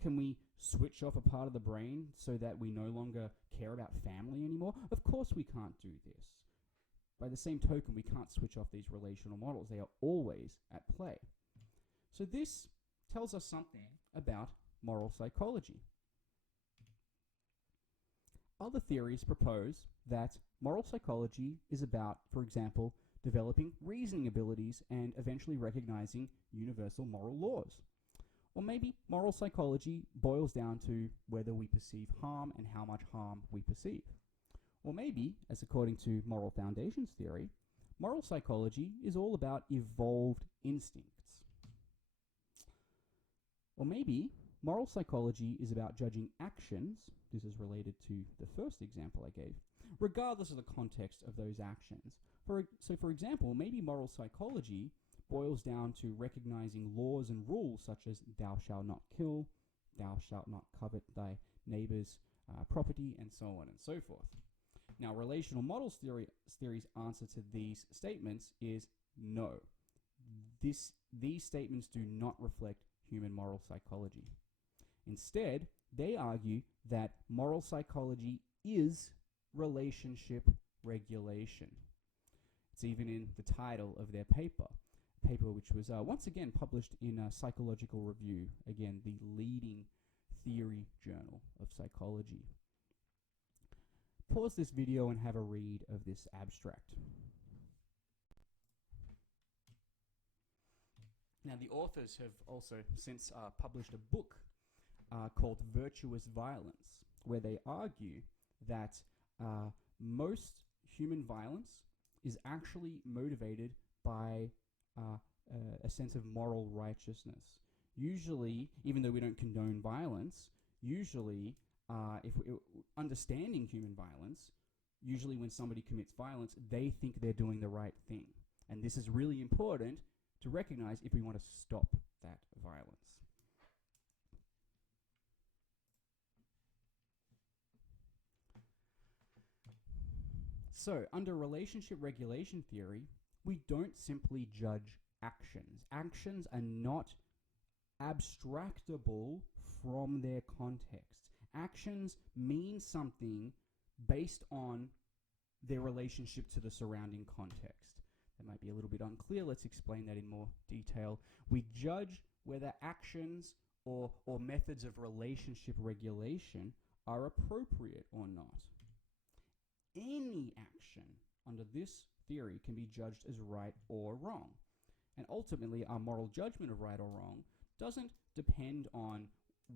Can we switch off a part of the brain so that we no longer care about family anymore? Of course we can't do this. By the same token, we can't switch off these relational models. They are always at play. So this tells us something about moral psychology. Other theories propose that moral psychology is about, for example, developing reasoning abilities and eventually recognizing universal moral laws. Or maybe moral psychology boils down to whether we perceive harm and how much harm we perceive. Or maybe, as according to moral foundations theory, moral psychology is all about evolved instincts. Or maybe moral psychology is about judging actions, this is related to the first example I gave, regardless of the context of those actions. For example, maybe moral psychology boils down to recognizing laws and rules such as thou shalt not kill, thou shalt not covet thy neighbor's property, and so on and so forth. Now, relational models theory's answer to these statements is no. These statements do not reflect human moral psychology. Instead, they argue that moral psychology is relationship regulation. It's even in the title of their paper, which was once again published in Psychological Review, again, the leading theory journal of psychology. Pause this video and have a read of this abstract. Now, the authors have also since published a book called Virtuous Violence, where they argue that most human violence is actually motivated by a sense of moral righteousness. Usually, even though we don't condone violence, usually, understanding human violence, usually when somebody commits violence, they think they're doing the right thing. And this is really important to recognize if we want to stop that violence. So, under relationship regulation theory, we don't simply judge actions. Actions are not abstractable from their context. Actions mean something based on their relationship to the surrounding context. That might be a little bit unclear. Let's explain that in more detail. We judge whether actions or methods of relationship regulation are appropriate or not. Any action under this theory can be judged as right or wrong. And ultimately, our moral judgment of right or wrong doesn't depend on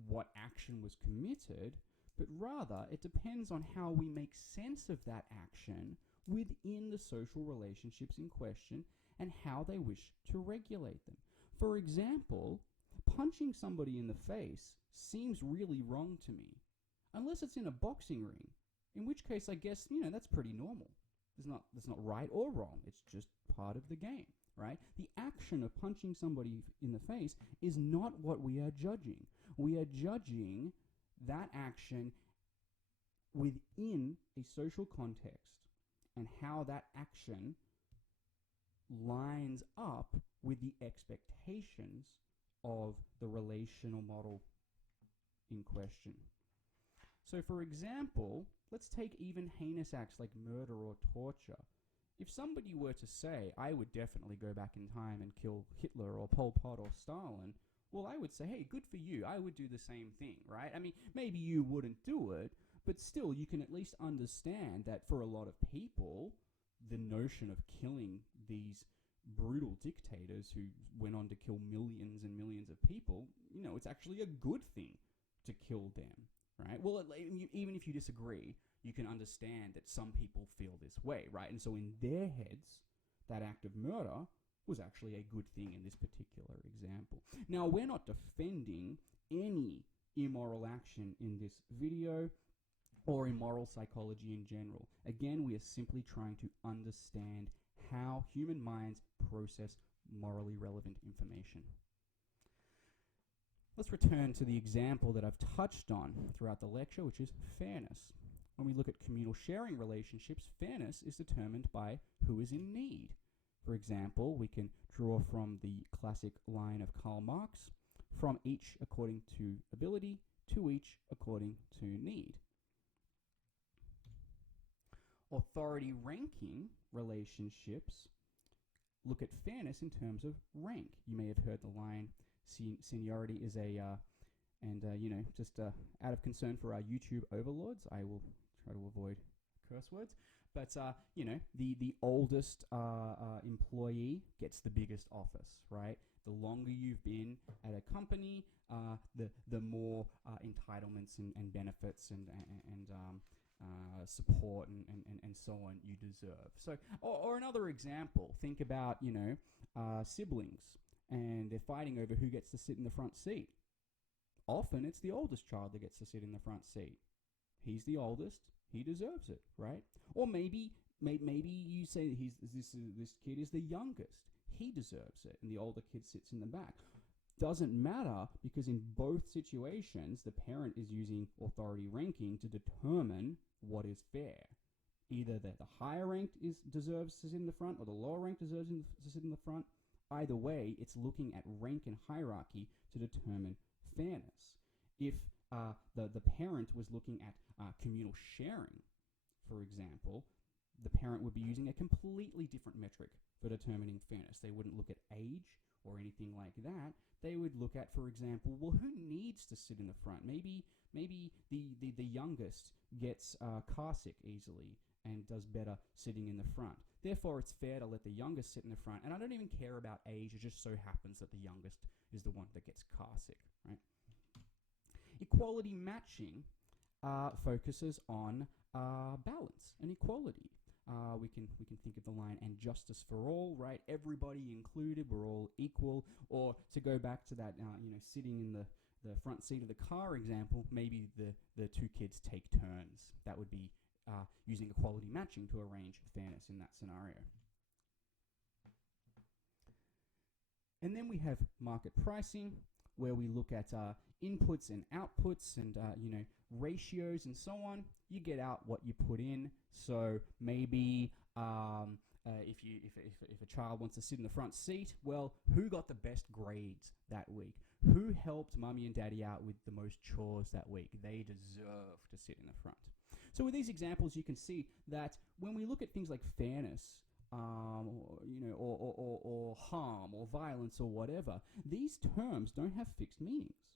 what action was committed, but rather it depends on how we make sense of that action within the social relationships in question and how they wish to regulate them. For example, punching somebody in the face seems really wrong to me, unless it's in a boxing ring, in which case I guess, that's pretty normal. That's not right or wrong. It's just part of the game, right? The action of punching somebody in the face is not what we are judging. We are judging that action within a social context and how that action lines up with the expectations of the relational model in question. So, for example, let's take even heinous acts like murder or torture. If somebody were to say, I would definitely go back in time and kill Hitler or Pol Pot or Stalin, well, I would say, hey, good for you. I would do the same thing, right? I mean, maybe you wouldn't do it, but still, you can at least understand that for a lot of people, the notion of killing these brutal dictators who went on to kill millions and millions of people, it's actually a good thing to kill them, right? Well, even if you disagree, you can understand that some people feel this way, right? And so in their heads, that act of murder was actually a good thing in this particular example. Now, we're not defending any immoral action in this video or in moral psychology in general. Again, we are simply trying to understand how human minds process morally relevant information. Let's return to the example that I've touched on throughout the lecture, which is fairness. When we look at communal sharing relationships, fairness is determined by who is in need. For example, we can draw from the classic line of Karl Marx, from each according to ability, to each according to need. Authority ranking relationships look at fairness in terms of rank. You may have heard the line, seniority is just out of concern for our YouTube overlords, I will try to avoid curse words. But, the oldest employee gets the biggest office, right? The longer you've been at a company, the more entitlements and benefits and support and so on you deserve. So, or another example, think about, siblings, and they're fighting over who gets to sit in the front seat. Often it's the oldest child that gets to sit in the front seat. he's the oldest, he deserves it, right? Or maybe you say this kid is the youngest, he deserves it, and the older kid sits in the back. Doesn't matter, because in both situations, the parent is using authority ranking to determine what is fair. Either the higher ranked deserves to sit in the front, or the lower ranked deserves to sit in the front. Either way, it's looking at rank and hierarchy to determine fairness. If the parent was looking at communal sharing, for example, the parent would be using a completely different metric for determining fairness. They wouldn't look at age or anything like that. They would look at, for example, well, who needs to sit in the front? Maybe the youngest gets car sick easily and does better sitting in the front. Therefore, it's fair to let the youngest sit in the front. And I don't even care about age. It just so happens that the youngest is the one that gets car sick, right? Equality matching focuses on balance and equality. We can think of the line, and justice for all, right? Everybody included, we're all equal. Or to go back to that, sitting in the front seat of the car example, maybe the two kids take turns. That would be using equality matching to arrange fairness in that scenario. And then we have market pricing, where we look at inputs and outputs and ratios and so on. You get out what you put in. So maybe if a child wants to sit in the front seat, well, who got the best grades that week? Who helped mummy and daddy out with the most chores that week? They deserve to sit in the front. So with these examples, you can see that when we look at things like fairness, or harm or violence or whatever, these terms don't have fixed meanings.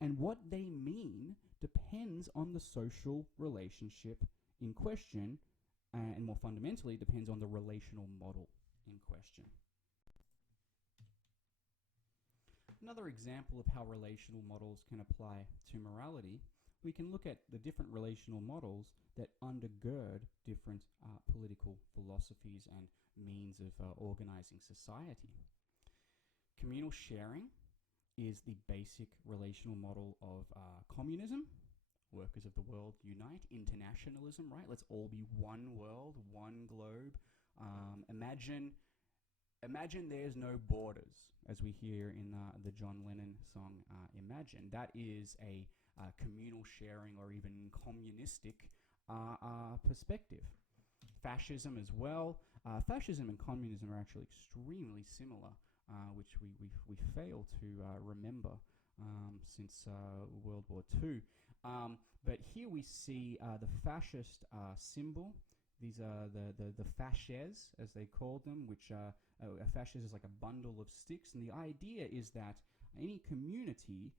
And what they mean depends on the social relationship in question, and more fundamentally, depends on the relational model in question. Another example of how relational models can apply to morality, we can look at the different relational models that undergird different political philosophies and means of organizing society. Communal sharing is the basic relational model of communism. Workers of the world unite. Internationalism, right? Let's all be one world, one globe. Imagine there's no borders, as we hear in the John Lennon song, Imagine. That is a communal sharing or even communistic perspective. Fascism as well. Fascism and communism are actually extremely similar, which we fail to remember since World War II. But here we see the fascist symbol. These are the fasces, as they called them, which a fasces is like a bundle of sticks. And the idea is that any community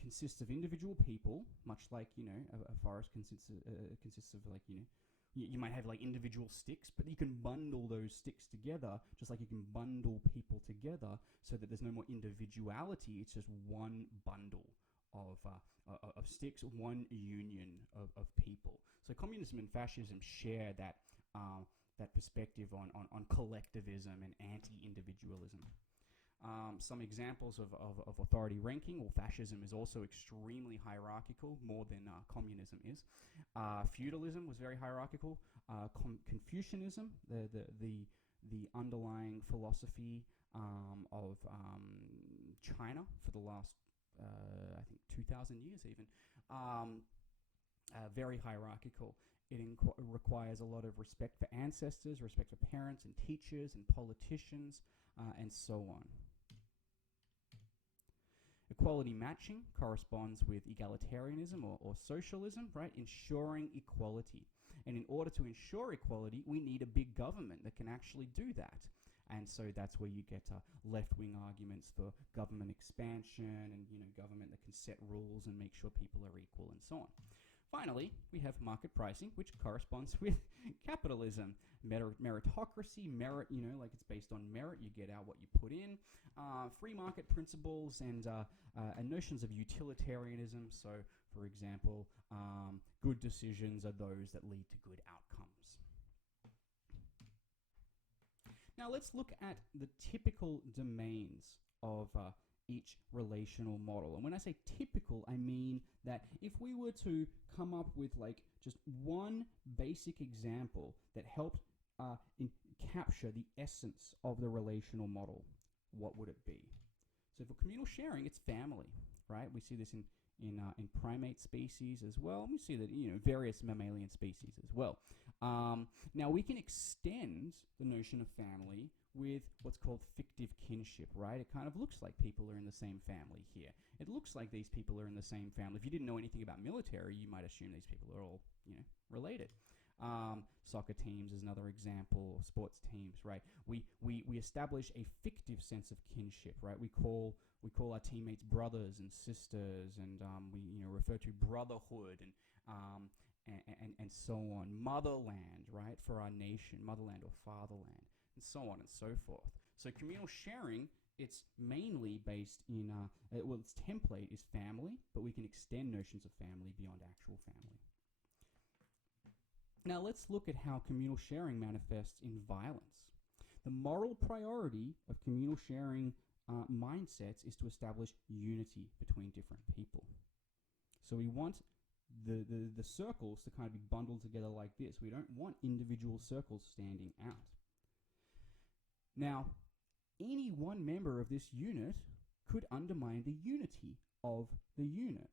consists of individual people, much like, a forest consists of like, you might have like individual sticks, but you can bundle those sticks together, just like you can bundle people together, so that there's no more individuality. It's just one bundle of sticks, one union of people. So communism and fascism share that perspective on collectivism and anti-individualism. Some examples of authority ranking. Well, fascism is also extremely hierarchical, more than communism is. Feudalism was very hierarchical. Confucianism, the underlying philosophy of China for the last, I think, 2,000 years even, very hierarchical. It requires a lot of respect for ancestors, respect for parents and teachers and politicians, and so on. Equality matching corresponds with egalitarianism or socialism, right? Ensuring equality. And in order to ensure equality, we need a big government that can actually do that. And so that's where you get left-wing arguments for government expansion and government that can set rules and make sure people are equal and so on. Finally, we have market pricing, which corresponds with capitalism. Meritocracy, merit, like it's based on merit. You get out what you put in. Free market principles and notions of utilitarianism. So, for example, good decisions are those that lead to good outcomes. Now let's look at the typical domains of each relational model. And when I say typical, I mean that if we were to come up with like just one basic example that helped capture the essence of the relational model, what would it be? So for communal sharing, it's family, right? We see this in primate species as well. We see that, various mammalian species as well. Now we can extend the notion of family with what's called fictive kinship, right? It kind of looks like people are in the same family here. It looks like these people are in the same family. If you didn't know anything about military, you might assume these people are all, related. Soccer teams is another example, of sports teams, right? We establish a fictive sense of kinship, right? We call our teammates brothers and sisters, and we refer to brotherhood and so on. Motherland, right, for our nation, motherland or fatherland, and so on and so forth. So communal sharing, it's mainly based in its template is family, but we can extend notions of family beyond actual family. Now let's look at how communal sharing manifests in violence. The moral priority of communal sharing mindsets is to establish unity between different people. So we want the circles to kind of be bundled together like this. We don't want individual circles standing out. Now, any one member of this unit could undermine the unity of the unit.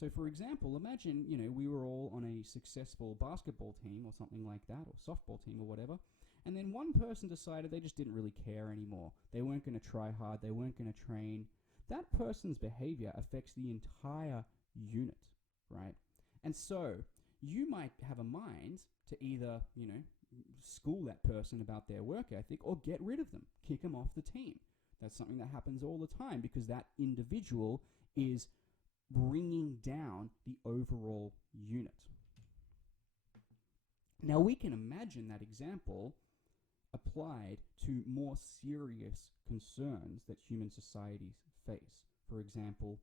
So for example, imagine, we were all on a successful basketball team or something like that, or softball team or whatever, and then one person decided they just didn't really care anymore. They weren't going to try hard, they weren't going to train. That person's behavior affects the entire unit, right? And so you might have a mind to either, school that person about their work ethic or get rid of them, kick them off the team. That's something that happens all the time because that individual is bringing down the overall unit. Now we can imagine that example applied to more serious concerns that human societies face. For example,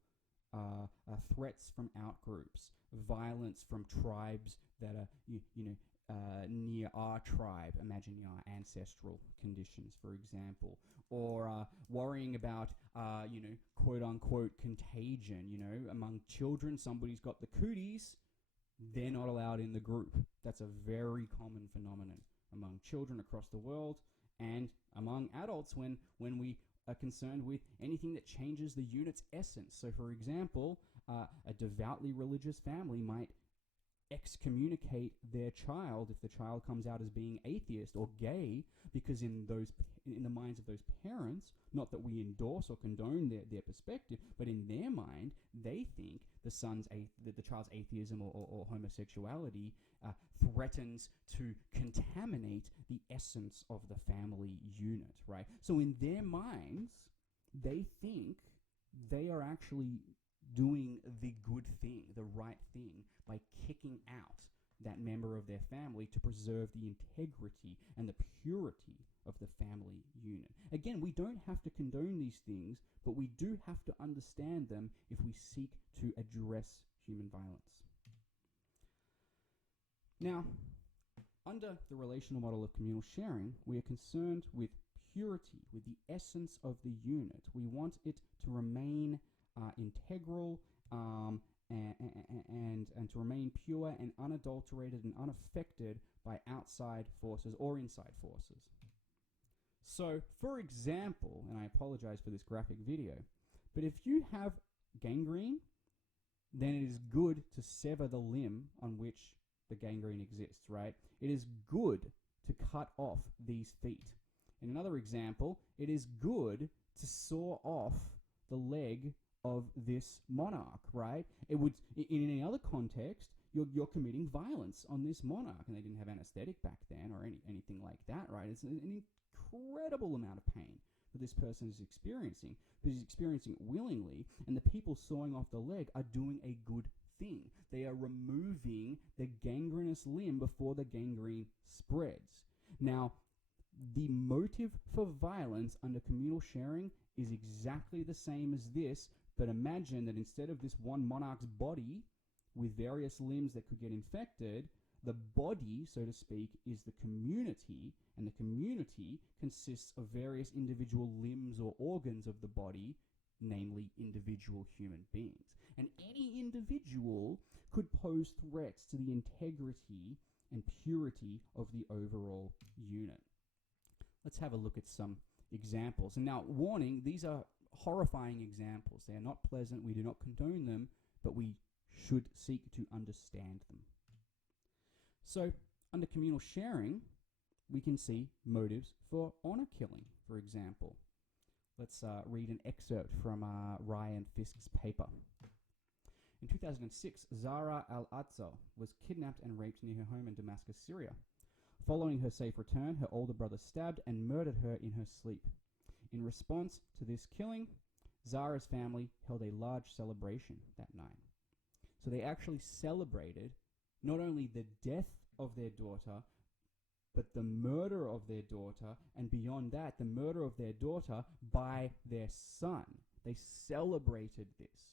threats from outgroups, violence from tribes that are near our tribe, imagine our ancestral conditions, for example, or worrying about, quote unquote contagion, among children, somebody's got the cooties, they're not allowed in the group. That's a very common phenomenon among children across the world and among adults when we are concerned with anything that changes the unit's essence. So for example, a devoutly religious family might excommunicate their child if the child comes out as being atheist or gay, because in the minds of those parents, not that we endorse or condone their perspective, but in their mind, they think the child's atheism or homosexuality threatens to contaminate the essence of the family unit, right? So in their minds, they think they are actually doing the good thing, the right thing, by kicking out that member of their family to preserve the integrity and the purity of the family unit. Again, we don't have to condone these things, but we do have to understand them if we seek to address human violence. Now, under the relational model of communal sharing, we are concerned with purity, with the essence of the unit. We want it to remain integral and to remain pure and unadulterated and unaffected by outside forces or inside forces. So, for example, and I apologize for this graphic video, but if you have gangrene, then it is good to sever the limb on which the gangrene exists, right? It is good to cut off these feet. In another example, it is good to saw off the leg of this monarch, right? It would, in any other context, you're committing violence on this monarch, and they didn't have anesthetic back then or anything like that, right? It's an incredible amount of pain that this person is experiencing, but he's experiencing it willingly, and the people sawing off the leg are doing a good thing. They are removing the gangrenous limb before the gangrene spreads. Now, the motive for violence under communal sharing is exactly the same as this, but imagine that instead of this one monarch's body with various limbs that could get infected, the body, so to speak, is the community, and the community consists of various individual limbs or organs of the body namely individual human beings. And any individual could pose threats to the integrity and purity of the overall unit. Let's have a look at some examples. And now, warning, these are horrifying examples. They are not pleasant. We do not condone them, but we should seek to understand them. So, under communal sharing, we can see motives for honor killing, for example. Let's read an excerpt from Ryan Fisk's paper. In 2006, Zahra al-Adzal was kidnapped and raped near her home in Damascus, Syria. Following her safe return, her older brother stabbed and murdered her in her sleep. In response to this killing, Zahra's family held a large celebration that night. So they actually celebrated not only the death of their daughter, but the murder of their daughter, and beyond that, the murder of their daughter by their son. They celebrated this.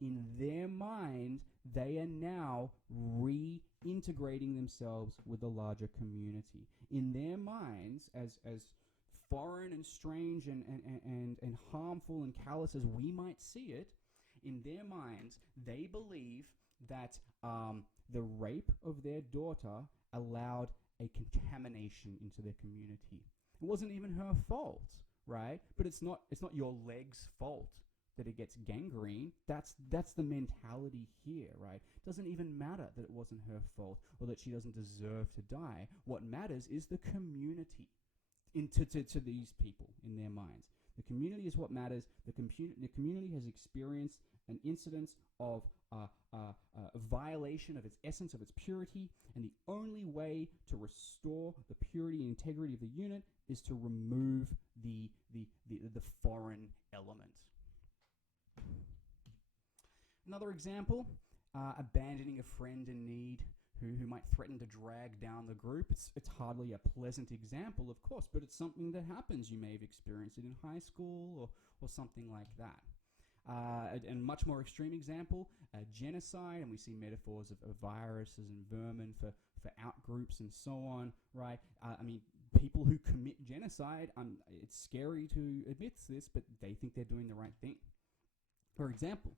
In their mind, they are now reintegrating themselves with the larger community. In their minds, as foreign and strange and harmful and callous as we might see it, in their minds, they believe that the rape of their daughter allowed a contamination into their community. It wasn't even her fault, right? But it's not your leg's fault that it gets gangrene. That's the mentality here, right? It doesn't even matter that it wasn't her fault or that she doesn't deserve to die. What matters is the community to these people in their minds. The community is what matters. The community has experienced an incidence of a violation of its essence, of its purity, and the only way to restore the purity and integrity of the unit is to remove the foreign element. Another example, abandoning a friend in need who might threaten to drag down the group. It's hardly a pleasant example, of course, but it's something that happens. You may have experienced it in high school or something like that. And much more extreme example, genocide, and we see metaphors of viruses and vermin for outgroups and so on, right? I mean, people who commit genocide, it's scary to admit this, but they think they're doing the right thing. For example,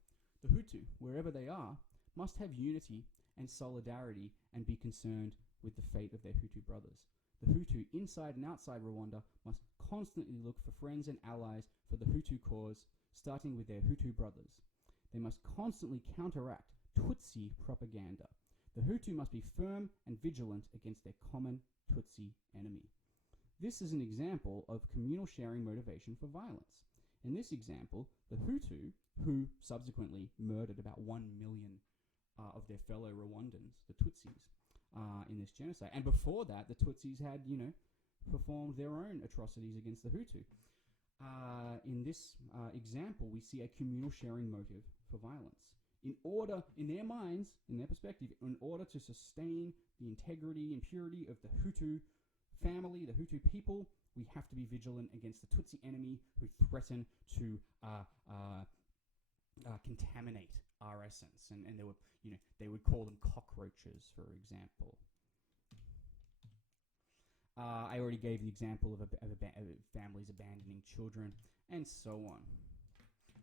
the Hutu, wherever they are, must have unity and solidarity and be concerned with the fate of their Hutu brothers. The Hutu, inside and outside Rwanda, must constantly look for friends and allies for the Hutu cause, starting with their Hutu brothers. They must constantly counteract Tutsi propaganda. The Hutu must be firm and vigilant against their common Tutsi enemy. This is an example of communal sharing motivation for violence. In this example, the Hutu, who subsequently murdered about 1 million of their fellow Rwandans, the Tutsis, in this genocide. And before that, the Tutsis had, performed their own atrocities against the Hutu. In this example, we see a communal sharing motive for violence. In their minds, in their perspective, in order to sustain the integrity and purity of the Hutu family, the Hutu people, we have to be vigilant against the Tutsi enemy who threaten to contaminate our essence, and they would call them cockroaches, for example. I already gave the example of families abandoning children, and so on.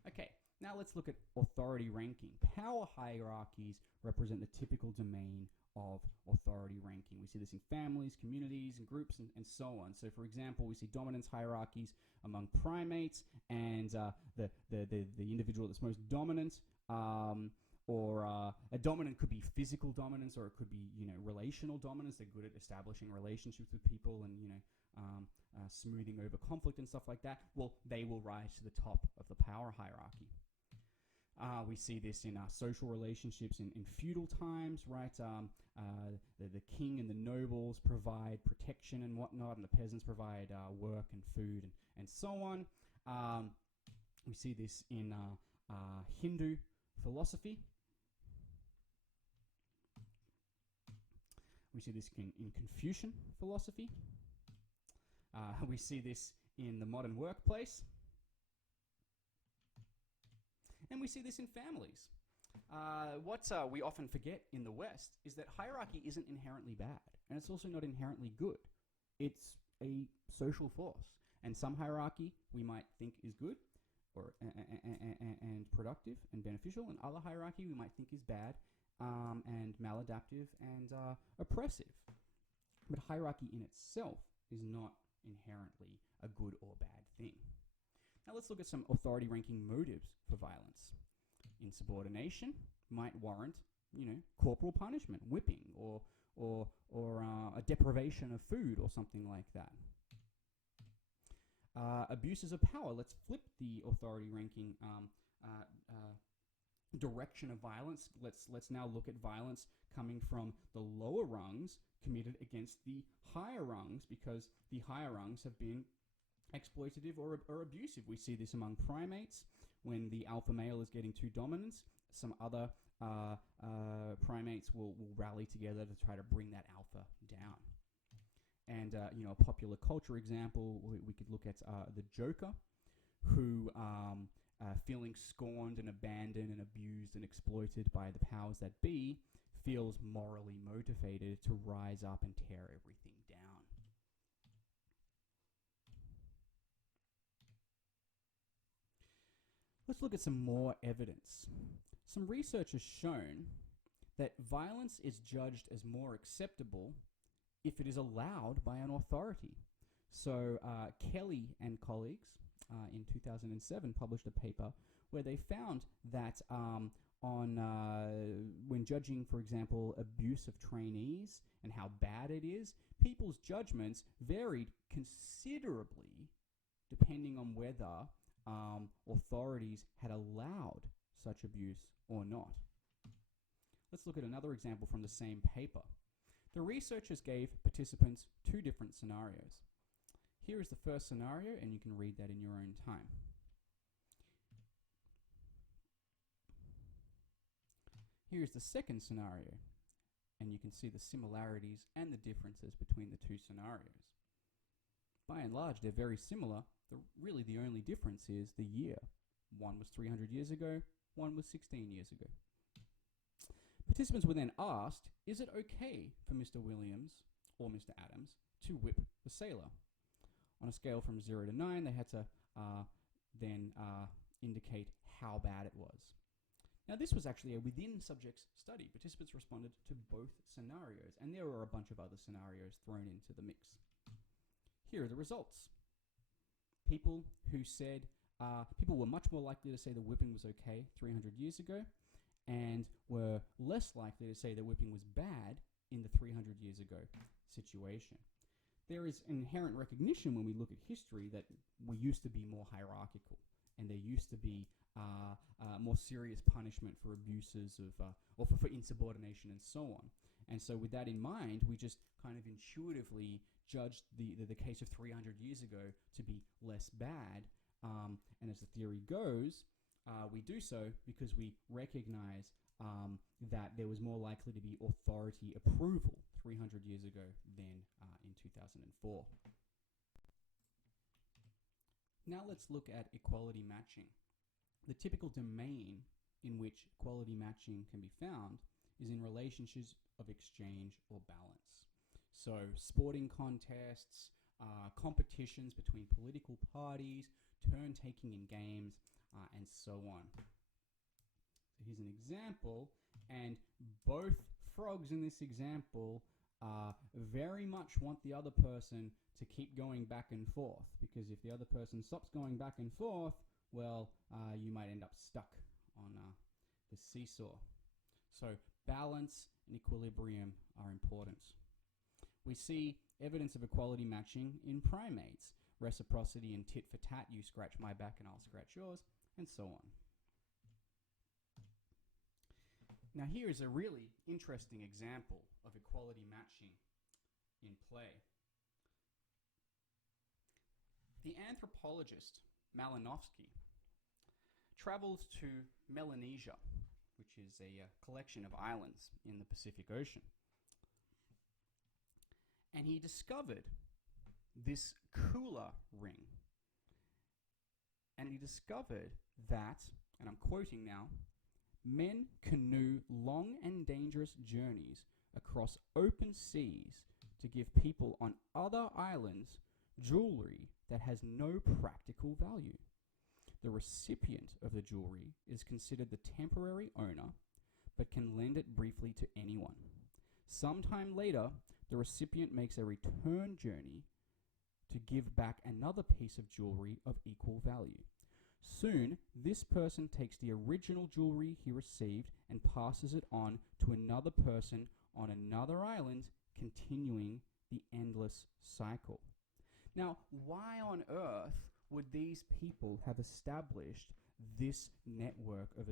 Okay, now let's look at authority ranking. Power hierarchies represent the typical domain of authority ranking. We see this in families, communities, and groups, and so on. So, for example, we see dominance hierarchies among primates, and the individual that's most dominant, or a dominant could be physical dominance, or it could be relational dominance. They're good at establishing relationships with people and smoothing over conflict and stuff like that. Well, they will rise to the top of the power hierarchy. We see this in social relationships in feudal times, right? The king and the nobles provide protection and whatnot, and the peasants provide work and food and so on. We see this in Hindu philosophy. We see this in Confucian philosophy. We see this in the modern workplace. And we see this in families. What we often forget in the West is that hierarchy isn't inherently bad, and it's also not inherently good. It's a social force. And some hierarchy we might think is good, and productive and beneficial, and other hierarchy we might think is bad and maladaptive and oppressive. But hierarchy in itself is not inherently a good or bad thing. Now let's look at some authority ranking motives for violence. Insubordination might warrant, corporal punishment, whipping, or a deprivation of food or something like that. Abuses of power. Let's flip the authority ranking direction of violence. Let's now look at violence coming from the lower rungs committed against the higher rungs, because the higher rungs have been exploitative or abusive. We see this among primates when the alpha male is getting too dominant. Some other primates will rally together to try to bring that alpha down. And, a popular culture example, we could look at the Joker, who, feeling scorned and abandoned and abused and exploited by the powers that be, feels morally motivated to rise up and tear everything down. Let's look at some more evidence. Some research has shown that violence is judged as more acceptable if it is allowed by an authority. So Kelly and colleagues in 2007 published a paper where they found that when judging, for example, abuse of trainees and how bad it is, people's judgments varied considerably depending on whether authorities had allowed such abuse or not. Let's look at another example from the same paper. The researchers gave participants two different scenarios. Here is the first scenario, and you can read that in your own time. Here is the second scenario, and you can see the similarities and the differences between the two scenarios. By and large, they're very similar. Really, the only difference is the year. One was 300 years ago, one was 16 years ago. Participants were then asked, is it okay for Mr. Williams or Mr. Adams to whip the sailor? On a scale from 0 to 9, they had to then indicate how bad it was. Now, this was actually a within-subjects study. Participants responded to both scenarios, and there were a bunch of other scenarios thrown into the mix. Here are the results. People were much more likely to say the whipping was okay 300 years ago, and were less likely to say that whipping was bad in the 300 years ago situation. There is inherent recognition when we look at history that we used to be more hierarchical, and there used to be more serious punishment for abuses or for insubordination and so on. And so with that in mind, we just kind of intuitively judged the case of 300 years ago to be less bad. And as the theory goes, we do so because we recognize that there was more likely to be authority approval 300 years ago than in 2004. Now let's look at equality matching. The typical domain in which equality matching can be found is in relationships of exchange or balance. So sporting contests, competitions between political parties, turn-taking in games, and so on. So here's an example, and both frogs in this example very much want the other person to keep going back and forth, because if the other person stops going back and forth, well, you might end up stuck on the seesaw. So balance and equilibrium are important. We see evidence of equality matching in primates, reciprocity and tit for tat, you scratch my back and I'll scratch yours, and so on. Now here is a really interesting example of equality matching in play. The anthropologist Malinowski travels to Melanesia, which is a collection of islands in the Pacific Ocean. And he discovered this Kula ring. And he discovered that, and I'm quoting now, men canoe long and dangerous journeys across open seas to give people on other islands jewelry that has no practical value. the recipient of the jewelry is considered the temporary owner, but can lend it briefly to anyone. Sometime later, the recipient makes a return journey to give back another piece of jewelry of equal value. Soon, this person takes the original jewelry he received and passes it on to another person on another island, continuing the endless cycle. Now, why on earth would these people have established this network of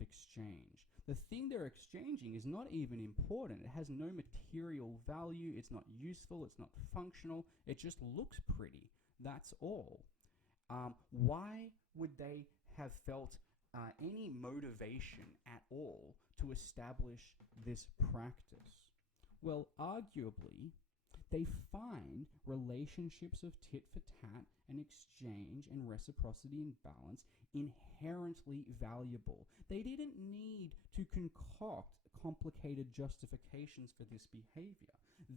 exchange? The thing they're exchanging is not even important. It has no material value. It's not useful. It's not functional. It just looks pretty. That's all. Why would they have felt any motivation at all to establish this practice? Well, arguably, they find relationships of tit for tat and exchange and reciprocity and balance inherently valuable. They didn't need to concoct complicated justifications for this behavior.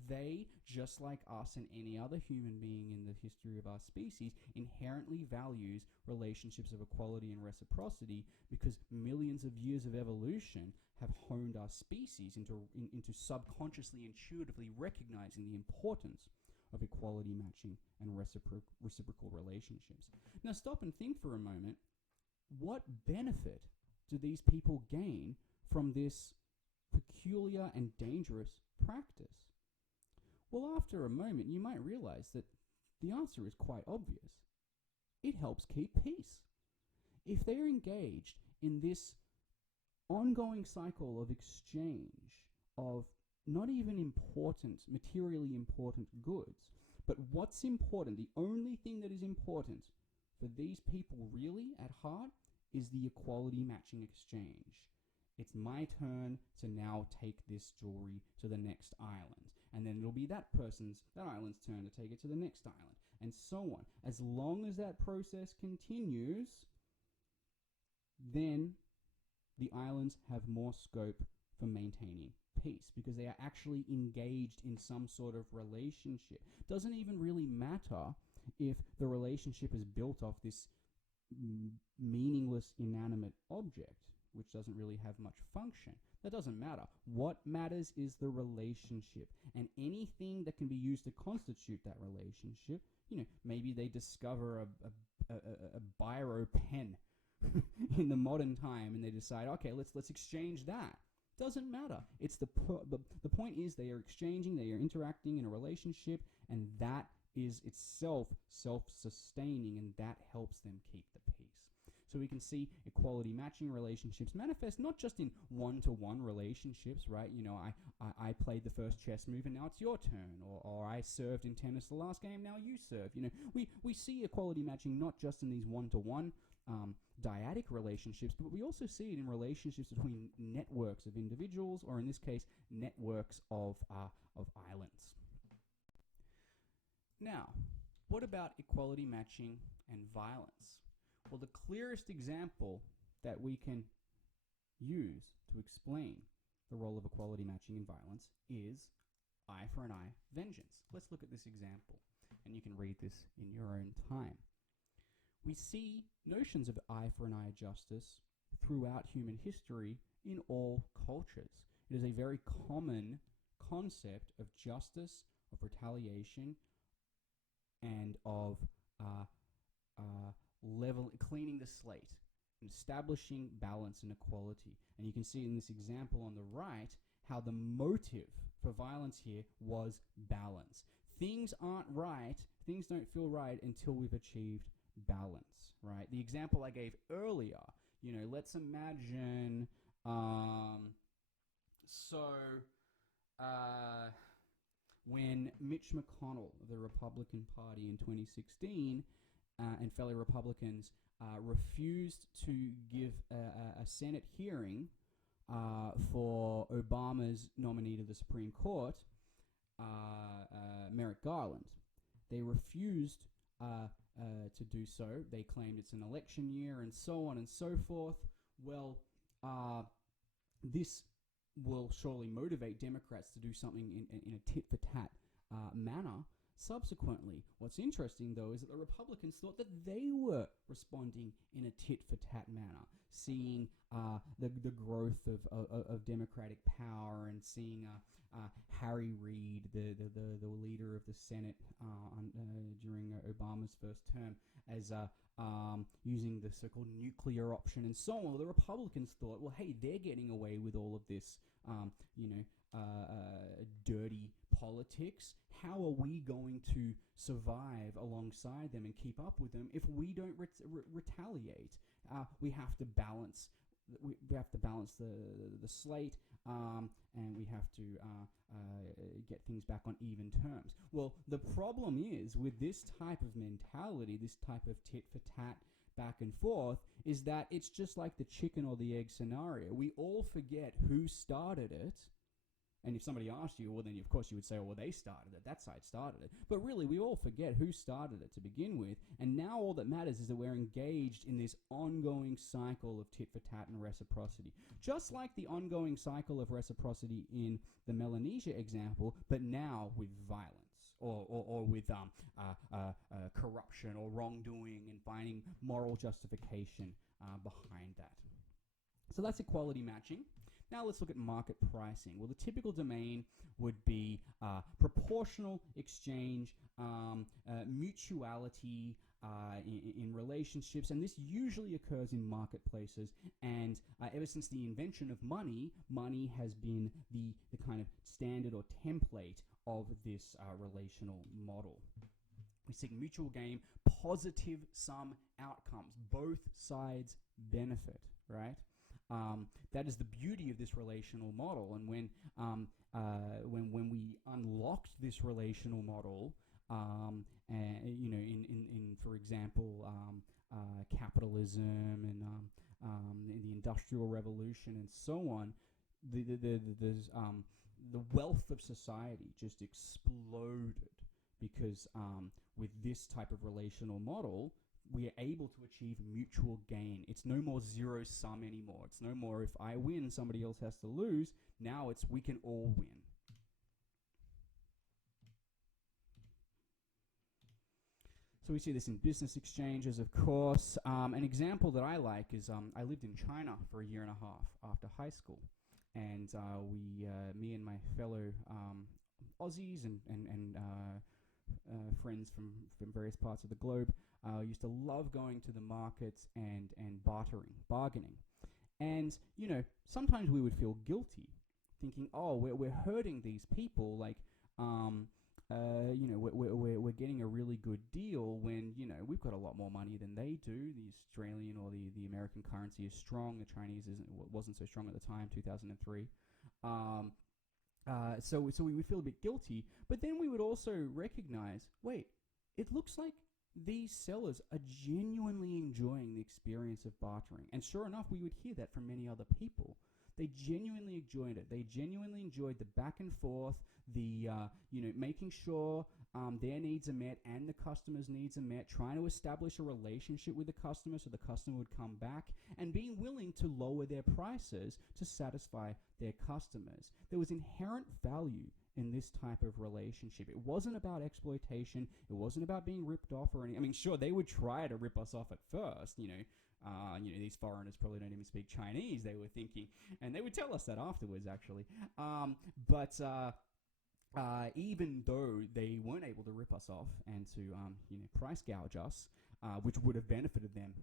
They, just like us and any other human being in the history of our species, inherently values relationships of equality and reciprocity because millions of years of evolution have honed our species into subconsciously, intuitively recognizing the importance of equality matching and reciprocal relationships. Now stop and think for a moment. What benefit do these people gain from this peculiar and dangerous practice? Well, after a moment, you might realize that the answer is quite obvious. It helps keep peace. If they're engaged in this ongoing cycle of exchange of not even important, materially important goods, but what's important, the only thing that is important for these people really at heart is the equality matching exchange. It's my turn to now take this jewelry to the next island. And then it'll be that island's turn to take it to the next island, and so on. As long as that process continues, then the islands have more scope for maintaining peace because they are actually engaged in some sort of relationship. Doesn't even really matter if the relationship is built off this meaningless inanimate object, which doesn't really have much function. That doesn't matter. What matters is the relationship, and anything that can be used to constitute that relationship. Maybe they discover a biro pen in the modern time, and they decide, okay, let's exchange that. Doesn't matter. It's the point is they are exchanging, they are interacting in a relationship, and that is itself self-sustaining, and that helps them keep the peace. So we can see equality matching relationships manifest not just in one-to-one relationships, right? I played the first chess move and now it's your turn, or I served in tennis the last game, now you serve. We see equality matching not just in these one-to-one dyadic relationships, but we also see it in relationships between networks of individuals, or in this case, networks of islands. Now, what about equality matching and violence? Well, the clearest example that we can use to explain the role of equality matching and violence is eye for an eye vengeance. Let's look at this example, and you can read this in your own time. We see notions of eye for an eye justice throughout human history in all cultures. It is a very common concept of justice, of retaliation, and of cleaning the slate, and establishing balance and equality. And you can see in this example on the right how the motive for violence here was balance. Things aren't right, things don't feel right until we've achieved balance, right? The example I gave earlier, let's imagine, when Mitch McConnell of the Republican Party in 2016 and fellow Republicans refused to give a Senate hearing for Obama's nominee to the Supreme Court, Merrick Garland. They refused to do so. They claimed it's an election year and so on and so forth. Well, this will surely motivate Democrats to do something in a tit-for-tat manner, Subsequently, what's interesting though is that the Republicans thought that they were responding in a tit-for-tat manner, seeing the growth of democratic power and seeing Harry Reid, the leader of the Senate during Obama's first term, as using the so-called nuclear option and so on. The Republicans thought, well, hey, they're getting away with all of this, dirty politics. How are we going to survive alongside them and keep up with them if we don't retaliate? We have to balance. We have to balance the slate, and we have to get things back on even terms. Well, the problem is with this type of mentality, this type of tit for tat back and forth, is that it's just like the chicken or the egg scenario. We all forget who started it. And if somebody asked you, well, then of course you would say, well, they started it. That side started it. But really, we all forget who started it to begin with. And now all that matters is that we're engaged in this ongoing cycle of tit for tat and reciprocity. Just like the ongoing cycle of reciprocity in the Melanesia example, but now with violence or with corruption or wrongdoing and finding moral justification behind that. So that's equality matching. Now let's look at market pricing. Well, the typical domain would be proportional exchange, mutuality in relationships, and this usually occurs in marketplaces. And ever since the invention of money, money has been the kind of standard or template of this relational model. We seek mutual gain, positive sum outcomes. Both sides benefit, right? That is the beauty of this relational model, and when we unlocked this relational model, in for example, capitalism and in the Industrial Revolution and so on, the wealth of society just exploded because with this type of relational model, we are able to achieve mutual gain. It's no more zero sum anymore. It's no more if I win, somebody else has to lose. Now it's we can all win. So we see this in business exchanges, of course. An example that I like is I lived in China for a year and a half after high school. And me and my fellow Aussies and friends from various parts of the globe used to love going to the markets and bargaining. And, sometimes we would feel guilty, thinking, oh, we're hurting these people, like, we're getting a really good deal when, we've got a lot more money than they do. The Australian or the American currency is strong. The Chinese wasn't so strong at the time, 2003. So we would feel a bit guilty, but then we would also recognize, wait, it looks like these sellers are genuinely enjoying the experience of bartering. And sure enough, we would hear that from many other people. They genuinely enjoyed it. They genuinely enjoyed the back and forth, the making sure their needs are met and the customer's needs are met, trying to establish a relationship with the customer so the customer would come back, and being willing to lower their prices to satisfy their customers. There was inherent value in this type of relationship. It wasn't about exploitation. It wasn't about being ripped off or anything. I mean, sure, they would try to rip us off at first, these foreigners probably don't even speak Chinese, they were thinking, and they would tell us that afterwards, actually. But even though they weren't able to rip us off and to, price gouge us, which would have benefited them,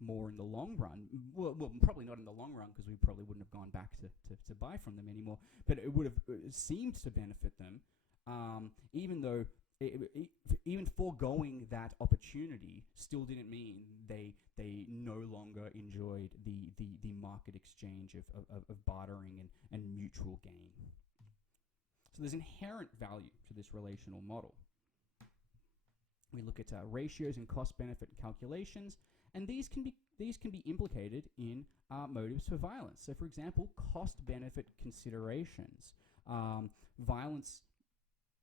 more in the long run. Well, probably not in the long run, because we probably wouldn't have gone back to buy from them anymore. But it would have seemed to benefit them, even though even foregoing that opportunity still didn't mean they no longer enjoyed the market exchange of bartering and mutual gain. So there's inherent value to this relational model. We look at ratios and cost-benefit calculations, and these can be implicated in motives for violence. So, for example, cost-benefit considerations. Violence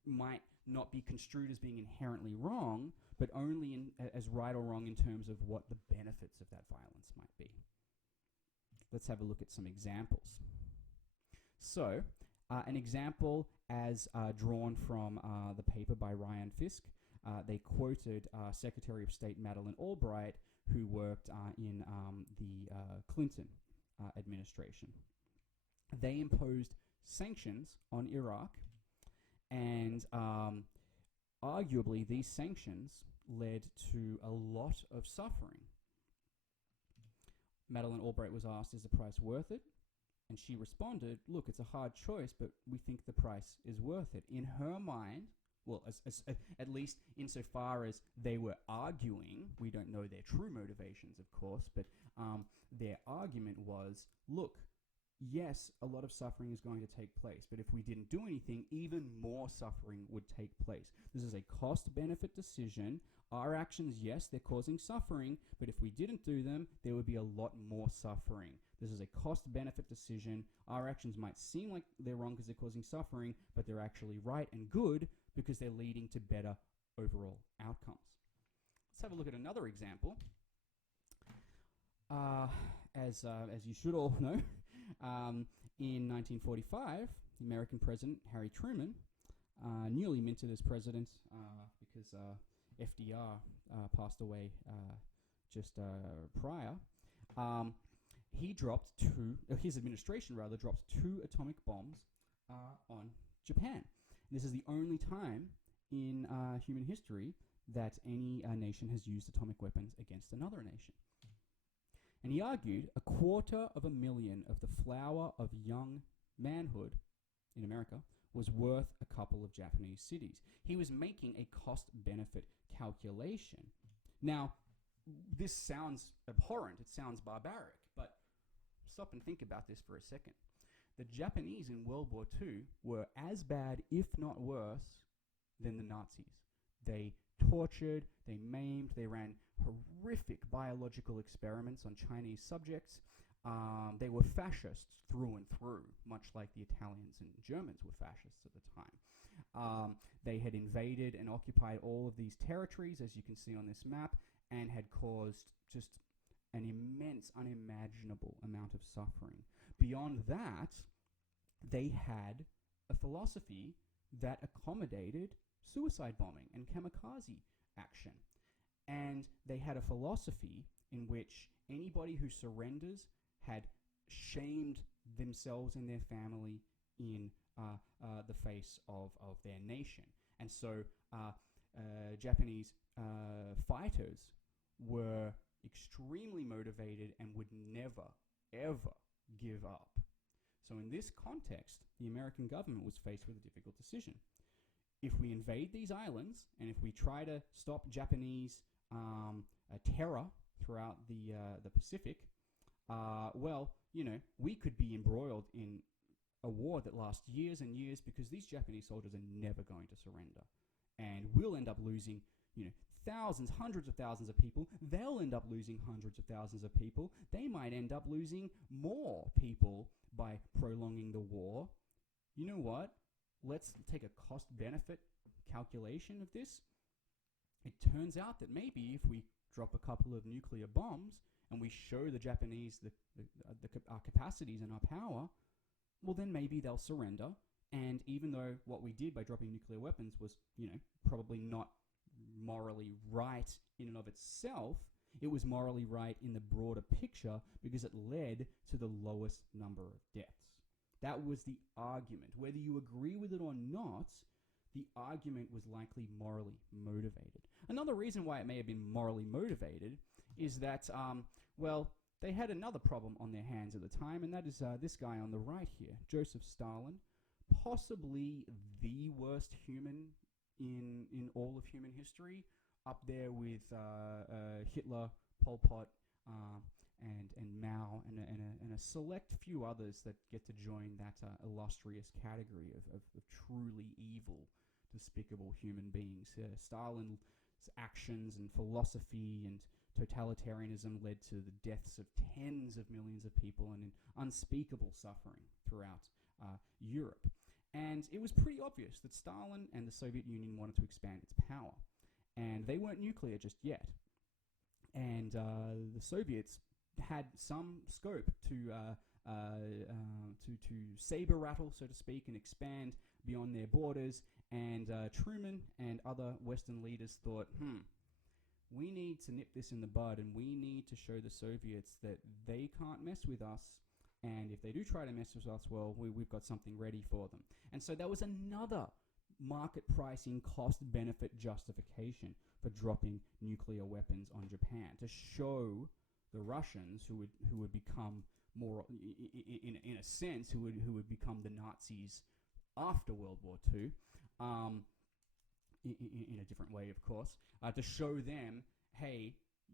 might not be construed as being inherently wrong, but only as right or wrong in terms of what the benefits of that violence might be. Let's have a look at some examples. So, An example as drawn from the paper by Ryan Fisk, they quoted Secretary of State Madeleine Albright, who worked in the Clinton administration. They imposed sanctions on Iraq, and arguably these sanctions led to a lot of suffering. Madeleine Albright was asked, is the price worth it? And she responded, look, it's a hard choice, but we think the price is worth it. In her mind, well, at least insofar as they were arguing, we don't know their true motivations, of course, but their argument was, look, yes, a lot of suffering is going to take place, but if we didn't do anything, even more suffering would take place. This is a cost-benefit decision. Our actions, yes, they're causing suffering, but if we didn't do them, there would be a lot more suffering. This is a cost-benefit decision. Our actions might seem like they're wrong because they're causing suffering, but they're actually right and good because they're leading to better overall outcomes. Let's have a look at another example. As you should all know, in 1945, the American president, Harry Truman, newly minted as president because FDR passed away just prior, his administration dropped 2 atomic bombs on Japan. This is the only time in human history that any nation has used atomic weapons against another nation. And he argued 250,000 of the flower of young manhood in America was worth a couple of Japanese cities. He was making a cost-benefit calculation. Now, this sounds abhorrent, it sounds barbaric, but stop and think about this for a second. The Japanese in World War II were as bad, if not worse, than the Nazis. They tortured, they maimed, they ran horrific biological experiments on Chinese subjects. They were fascists through and through, much like the Italians and Germans were fascists at the time. They had invaded and occupied all of these territories, as you can see on this map, and had caused just an immense, unimaginable amount of suffering. Beyond that, they had a philosophy that accommodated suicide bombing and kamikaze action. And they had a philosophy in which anybody who surrenders had shamed themselves and their family in the face of their nation. And so Japanese fighters were extremely motivated and would never, ever give up. So in this context, the American government was faced with a difficult decision. If we invade these islands, and if we try to stop Japanese terror throughout the Pacific, well, you know, we could be embroiled in a war that lasts years and years because these Japanese soldiers are never going to surrender. And we'll end up losing, you know, thousands, hundreds of thousands of people. They'll end up losing hundreds of thousands of people. They might end up losing more people by prolonging the war. You know what? Let's take a cost-benefit calculation of this. It turns out that maybe if we drop a couple of nuclear bombs and we show the Japanese our capacities and our power, well, then maybe they'll surrender. And even though what we did by dropping nuclear weapons was, you know, probably not morally right in and of itself, it was morally right in the broader picture because it led to the lowest number of deaths. That was the argument. Whether you agree with it or not, the argument was likely morally motivated. Another reason why it may have been morally motivated is that, well, they had another problem on their hands at the time, and that is this guy on the right here, Joseph Stalin, possibly the worst human in all of human history, up there with Hitler, Pol Pot, and Mao, and a select few others that get to join that illustrious category of truly evil, despicable human beings. Stalin's actions and philosophy and totalitarianism led to the deaths of tens of millions of people and unspeakable suffering throughout Europe. And it was pretty obvious that Stalin and the Soviet Union wanted to expand its power. And they weren't nuclear just yet. And the Soviets had some scope to to saber rattle, so to speak, and expand beyond their borders. And Truman and other Western leaders thought, we need to nip this in the bud, and we need to show the Soviets that they can't mess with us. And if they do try to mess with us, well, we've got something ready for them. And so that was another market pricing cost-benefit justification for dropping nuclear weapons on Japan, to show the Russians, who would become more, in a sense, who would become the Nazis after World War II, in a different way, of course, to show them, hey,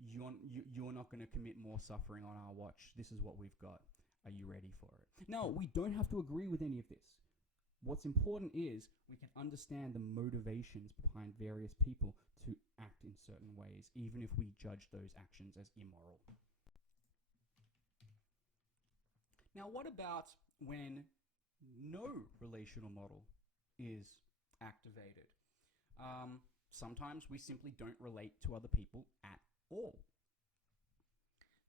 you're not going to commit more suffering on our watch. This is what we've got. Are you ready for it? Now, we don't have to agree with any of this. What's important is we can understand the motivations behind various people to act in certain ways, even if we judge those actions as immoral. Now, what about when no relational model is activated? Sometimes we simply don't relate to other people at all.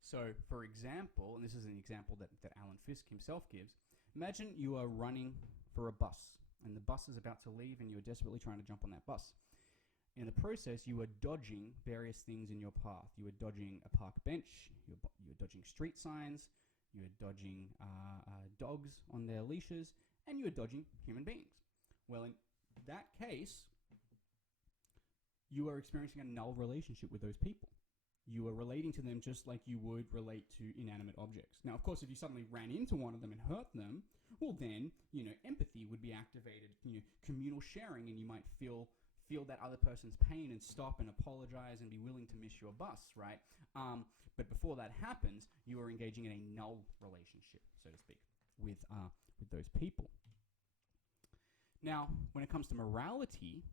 So, for example, and this is an example that Alan Fisk himself gives, imagine you are running for a bus, and the bus is about to leave, and you're desperately trying to jump on that bus. In the process, you are dodging various things in your path. You are dodging a park bench, you're dodging street signs, you're dodging dogs on their leashes, and you're dodging human beings. Well, in that case, you are experiencing a null relationship with those people. You are relating to them just like you would relate to inanimate objects. Now, of course, if you suddenly ran into one of them and hurt them, well then, empathy would be activated, communal sharing, and you might feel that other person's pain and stop and apologize and be willing to miss your bus, right? But before that happens, you are engaging in a null relationship, so to speak, with those people. Now, when it comes to morality,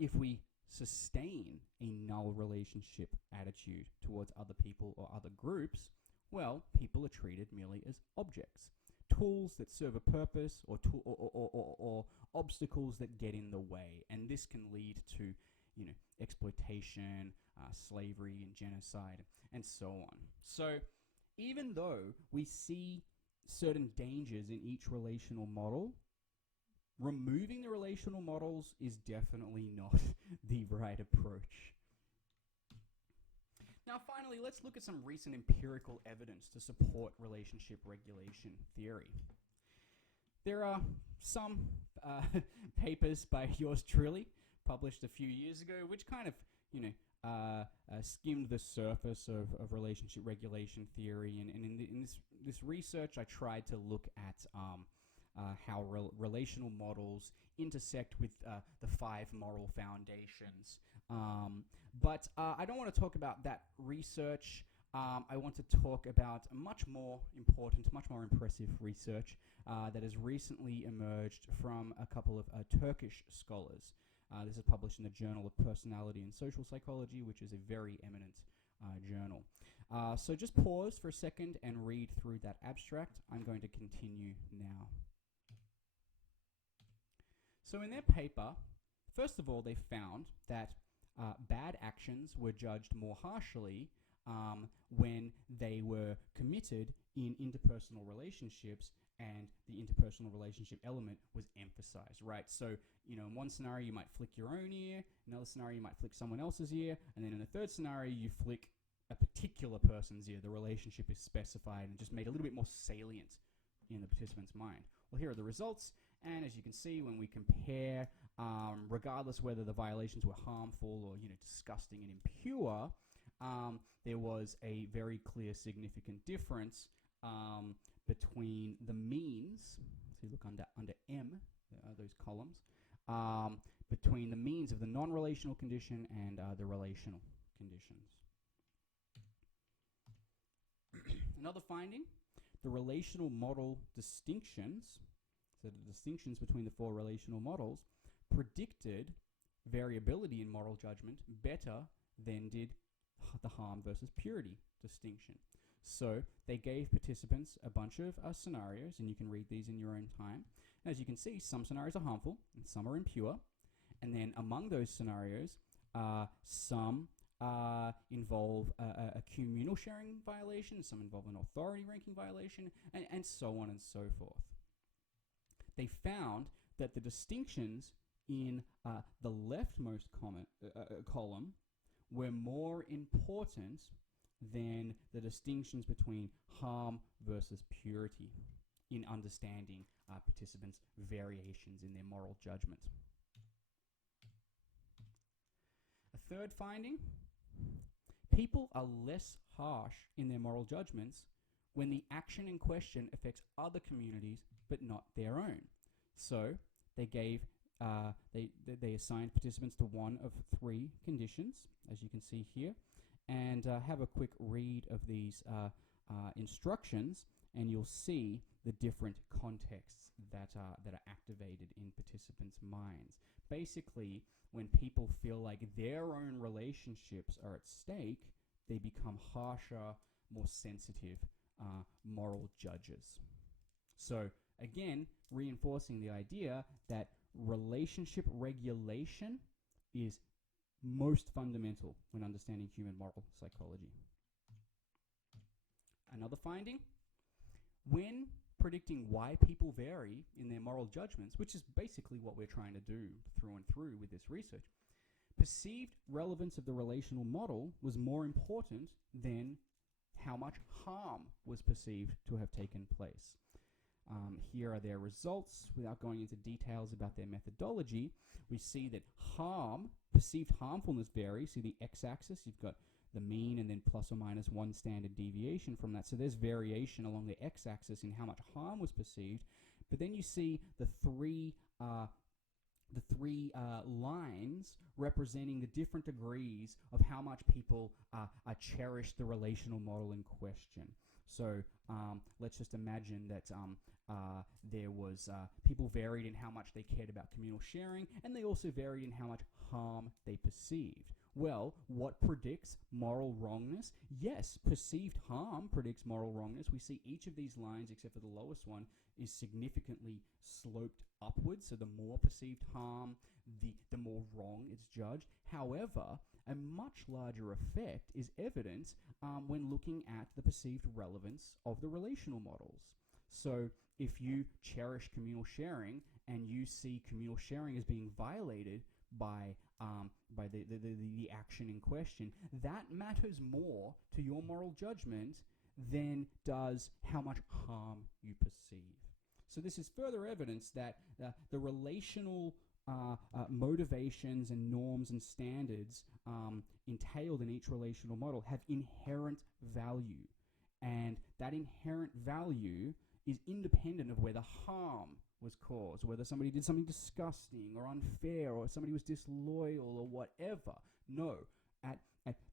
if we sustain a null relationship attitude towards other people or other groups, well, people are treated merely as objects, tools that serve a purpose, or obstacles that get in the way, and this can lead to, exploitation, slavery, and genocide, and so on. So, even though we see certain dangers in each relational model, removing the relational models is definitely not the right approach. Now, finally, let's look at some recent empirical evidence to support relationship regulation theory. There are some papers by yours truly, published a few years ago, which kind of, skimmed the surface of relationship regulation theory. And in this research, I tried to look at how relational models intersect with the 5 moral foundations. But I don't want to talk about that research. I want to talk about much more important, much more impressive research that has recently emerged from a couple of Turkish scholars. This is published in the Journal of Personality and Social Psychology, which is a very eminent journal. So just pause for a second and read through that abstract. I'm going to continue now. So in their paper, first of all, they found that bad actions were judged more harshly when they were committed in interpersonal relationships, and the interpersonal relationship element was emphasized, right? So, in one scenario, you might flick your own ear, another scenario, you might flick someone else's ear, and then in the third scenario, you flick a particular person's ear. The relationship is specified and just made a little bit more salient in the participant's mind. Well, here are the results, and as you can see, when we compare, regardless whether the violations were harmful or, disgusting and impure, there was a very clear, significant difference between the means. So you look under M, those columns, between the means of the non-relational condition and the relational conditions. Another finding, the relational model distinctions, so the distinctions between the 4 relational models, predicted variability in moral judgment better than did the harm versus purity distinction. So they gave participants a bunch of scenarios, and you can read these in your own time. As you can see, some scenarios are harmful and some are impure. And then among those scenarios, some involve a communal sharing violation, some involve an authority ranking violation, and so on and so forth. They found that the distinctions in the leftmost column were more important than the distinctions between harm versus purity in understanding participants' variations in their moral judgment. A third finding: people are less harsh in their moral judgments when the action in question affects other communities but not their own. So they gave they assigned participants to one of three conditions, as you can see here, and have a quick read of these instructions, and you'll see the different contexts that are activated in participants' minds. Basically, when people feel like their own relationships are at stake, they become harsher, more sensitive moral judges. So again, reinforcing the idea that relationship regulation is most fundamental when understanding human moral psychology. Another finding: when predicting why people vary in their moral judgments, which is basically what we're trying to do through and through with this research, perceived relevance of the relational model was more important than how much harm was perceived to have taken place. Here are their results. Without going into details about their methodology, we see that perceived harmfulness varies. See the x-axis, you've got the mean and then plus or minus one standard deviation from that. So there's variation along the x-axis in how much harm was perceived. But then you see the three lines representing the different degrees of how much people cherish the relational model in question. So let's just imagine that there was people varied in how much they cared about communal sharing, and they also varied in how much harm they perceived. Well, what predicts moral wrongness? Yes, perceived harm predicts moral wrongness. We see each of these lines, except for the lowest one, is significantly sloped upwards. So the more perceived harm, the more wrong it's judged. However, a much larger effect is evident when looking at the perceived relevance of the relational models. So if you cherish communal sharing and you see communal sharing as being violated by the action in question, that matters more to your moral judgment than does how much harm you perceive. So this is further evidence that the relational motivations and norms and standards entailed in each relational model have inherent value, and that inherent value is independent of whether harm was caused, whether somebody did something disgusting or unfair, or somebody was disloyal or whatever. No, at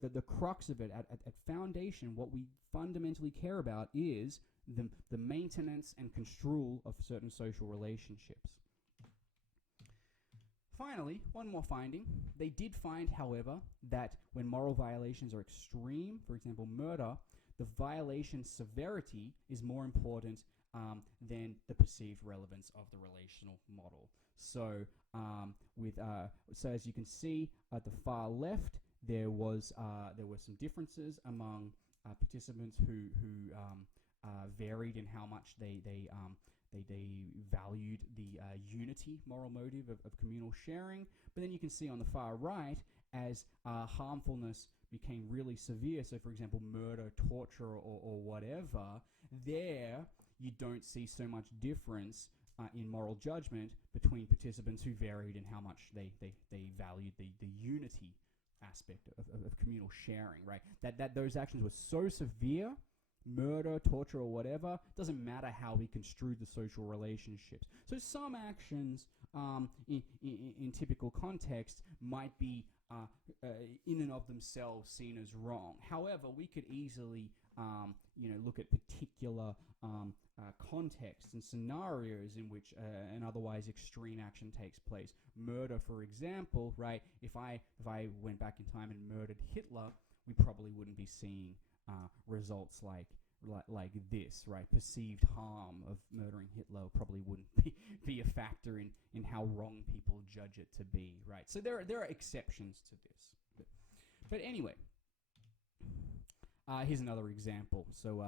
the crux of it, at foundation, what we fundamentally care about is the maintenance and construal of certain social relationships. Finally, one more finding. They did find, however, that when moral violations are extreme, for example murder, the violation severity is more important than the perceived relevance of the relational model. So, so as you can see at the far left, there were some differences among participants who varied in how much they valued the unity moral motive of communal sharing. But then you can see on the far right, as harmfulness became really severe, so for example murder, torture, or whatever, there you don't see so much difference in moral judgment between participants who varied in how much they valued the unity aspect of communal sharing, right? That those actions were so severe, murder, torture, or whatever, doesn't matter how we construe the social relationships. So some actions in typical context might be in and of themselves seen as wrong. However, we could easily look at particular contexts and scenarios in which an otherwise extreme action takes place. Murder, for example, right? If I went back in time and murdered Hitler, we probably wouldn't be seeing results like this, right? Perceived harm of murdering Hitler probably wouldn't be a factor in how wrong people judge it to be, right? So there are exceptions to this. But anyway, here's another example. So,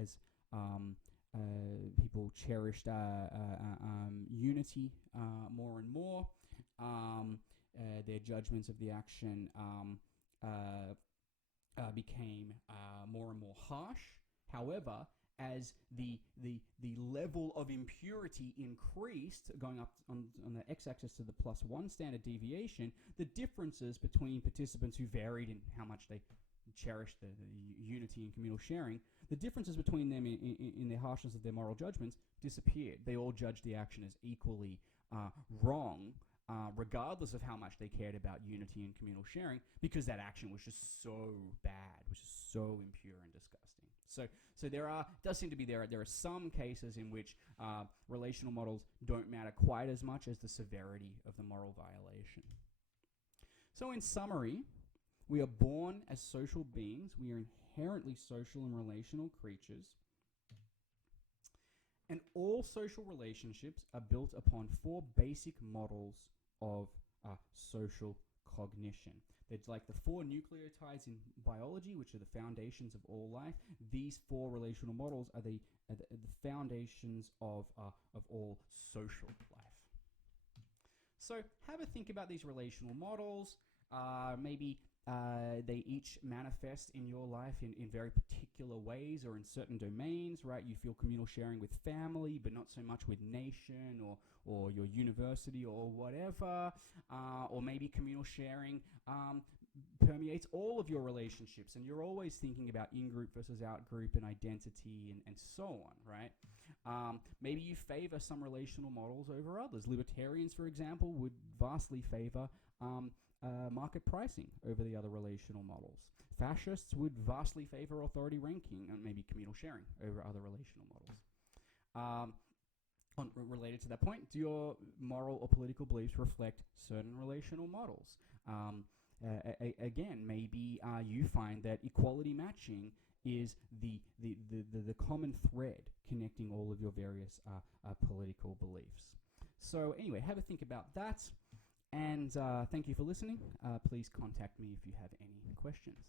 as people cherished unity more and more, their judgments of the action became more and more harsh. However, as the level of impurity increased, going up on the x-axis to the +1 standard deviation, the differences between participants who varied in how much they cherished the unity and communal sharing, the differences between them in the harshness of their moral judgments disappeared. They all judged the action as equally wrong, regardless of how much they cared about unity and communal sharing, because that action was just so bad, was just so impure and disgusting. So does seem to be there are some cases in which relational models don't matter quite as much as the severity of the moral violation. So in summary, we are born as social beings. We are inherently social and relational creatures. And all social relationships are built upon 4 basic models of social cognition. It's like the 4 nucleotides in biology, which are the foundations of all life. These 4 relational models are the foundations of all social life. So have a think about these relational models. Maybe they each manifest in your life in very particular ways or in certain domains, right? You feel communal sharing with family, but not so much with nation or your university or whatever. Or maybe communal sharing permeates all of your relationships, and you're always thinking about in-group versus out-group and identity and so on, right? Maybe you favor some relational models over others. Libertarians, for example, would vastly favor market pricing over the other relational models. Fascists would vastly favor authority ranking and maybe communal sharing over other relational models. Related to that point, do your moral or political beliefs reflect certain relational models? Again, maybe you find that equality matching is the common thread connecting all of your various political beliefs. So anyway, have a think about that. And thank you for listening. Please contact me if you have any questions.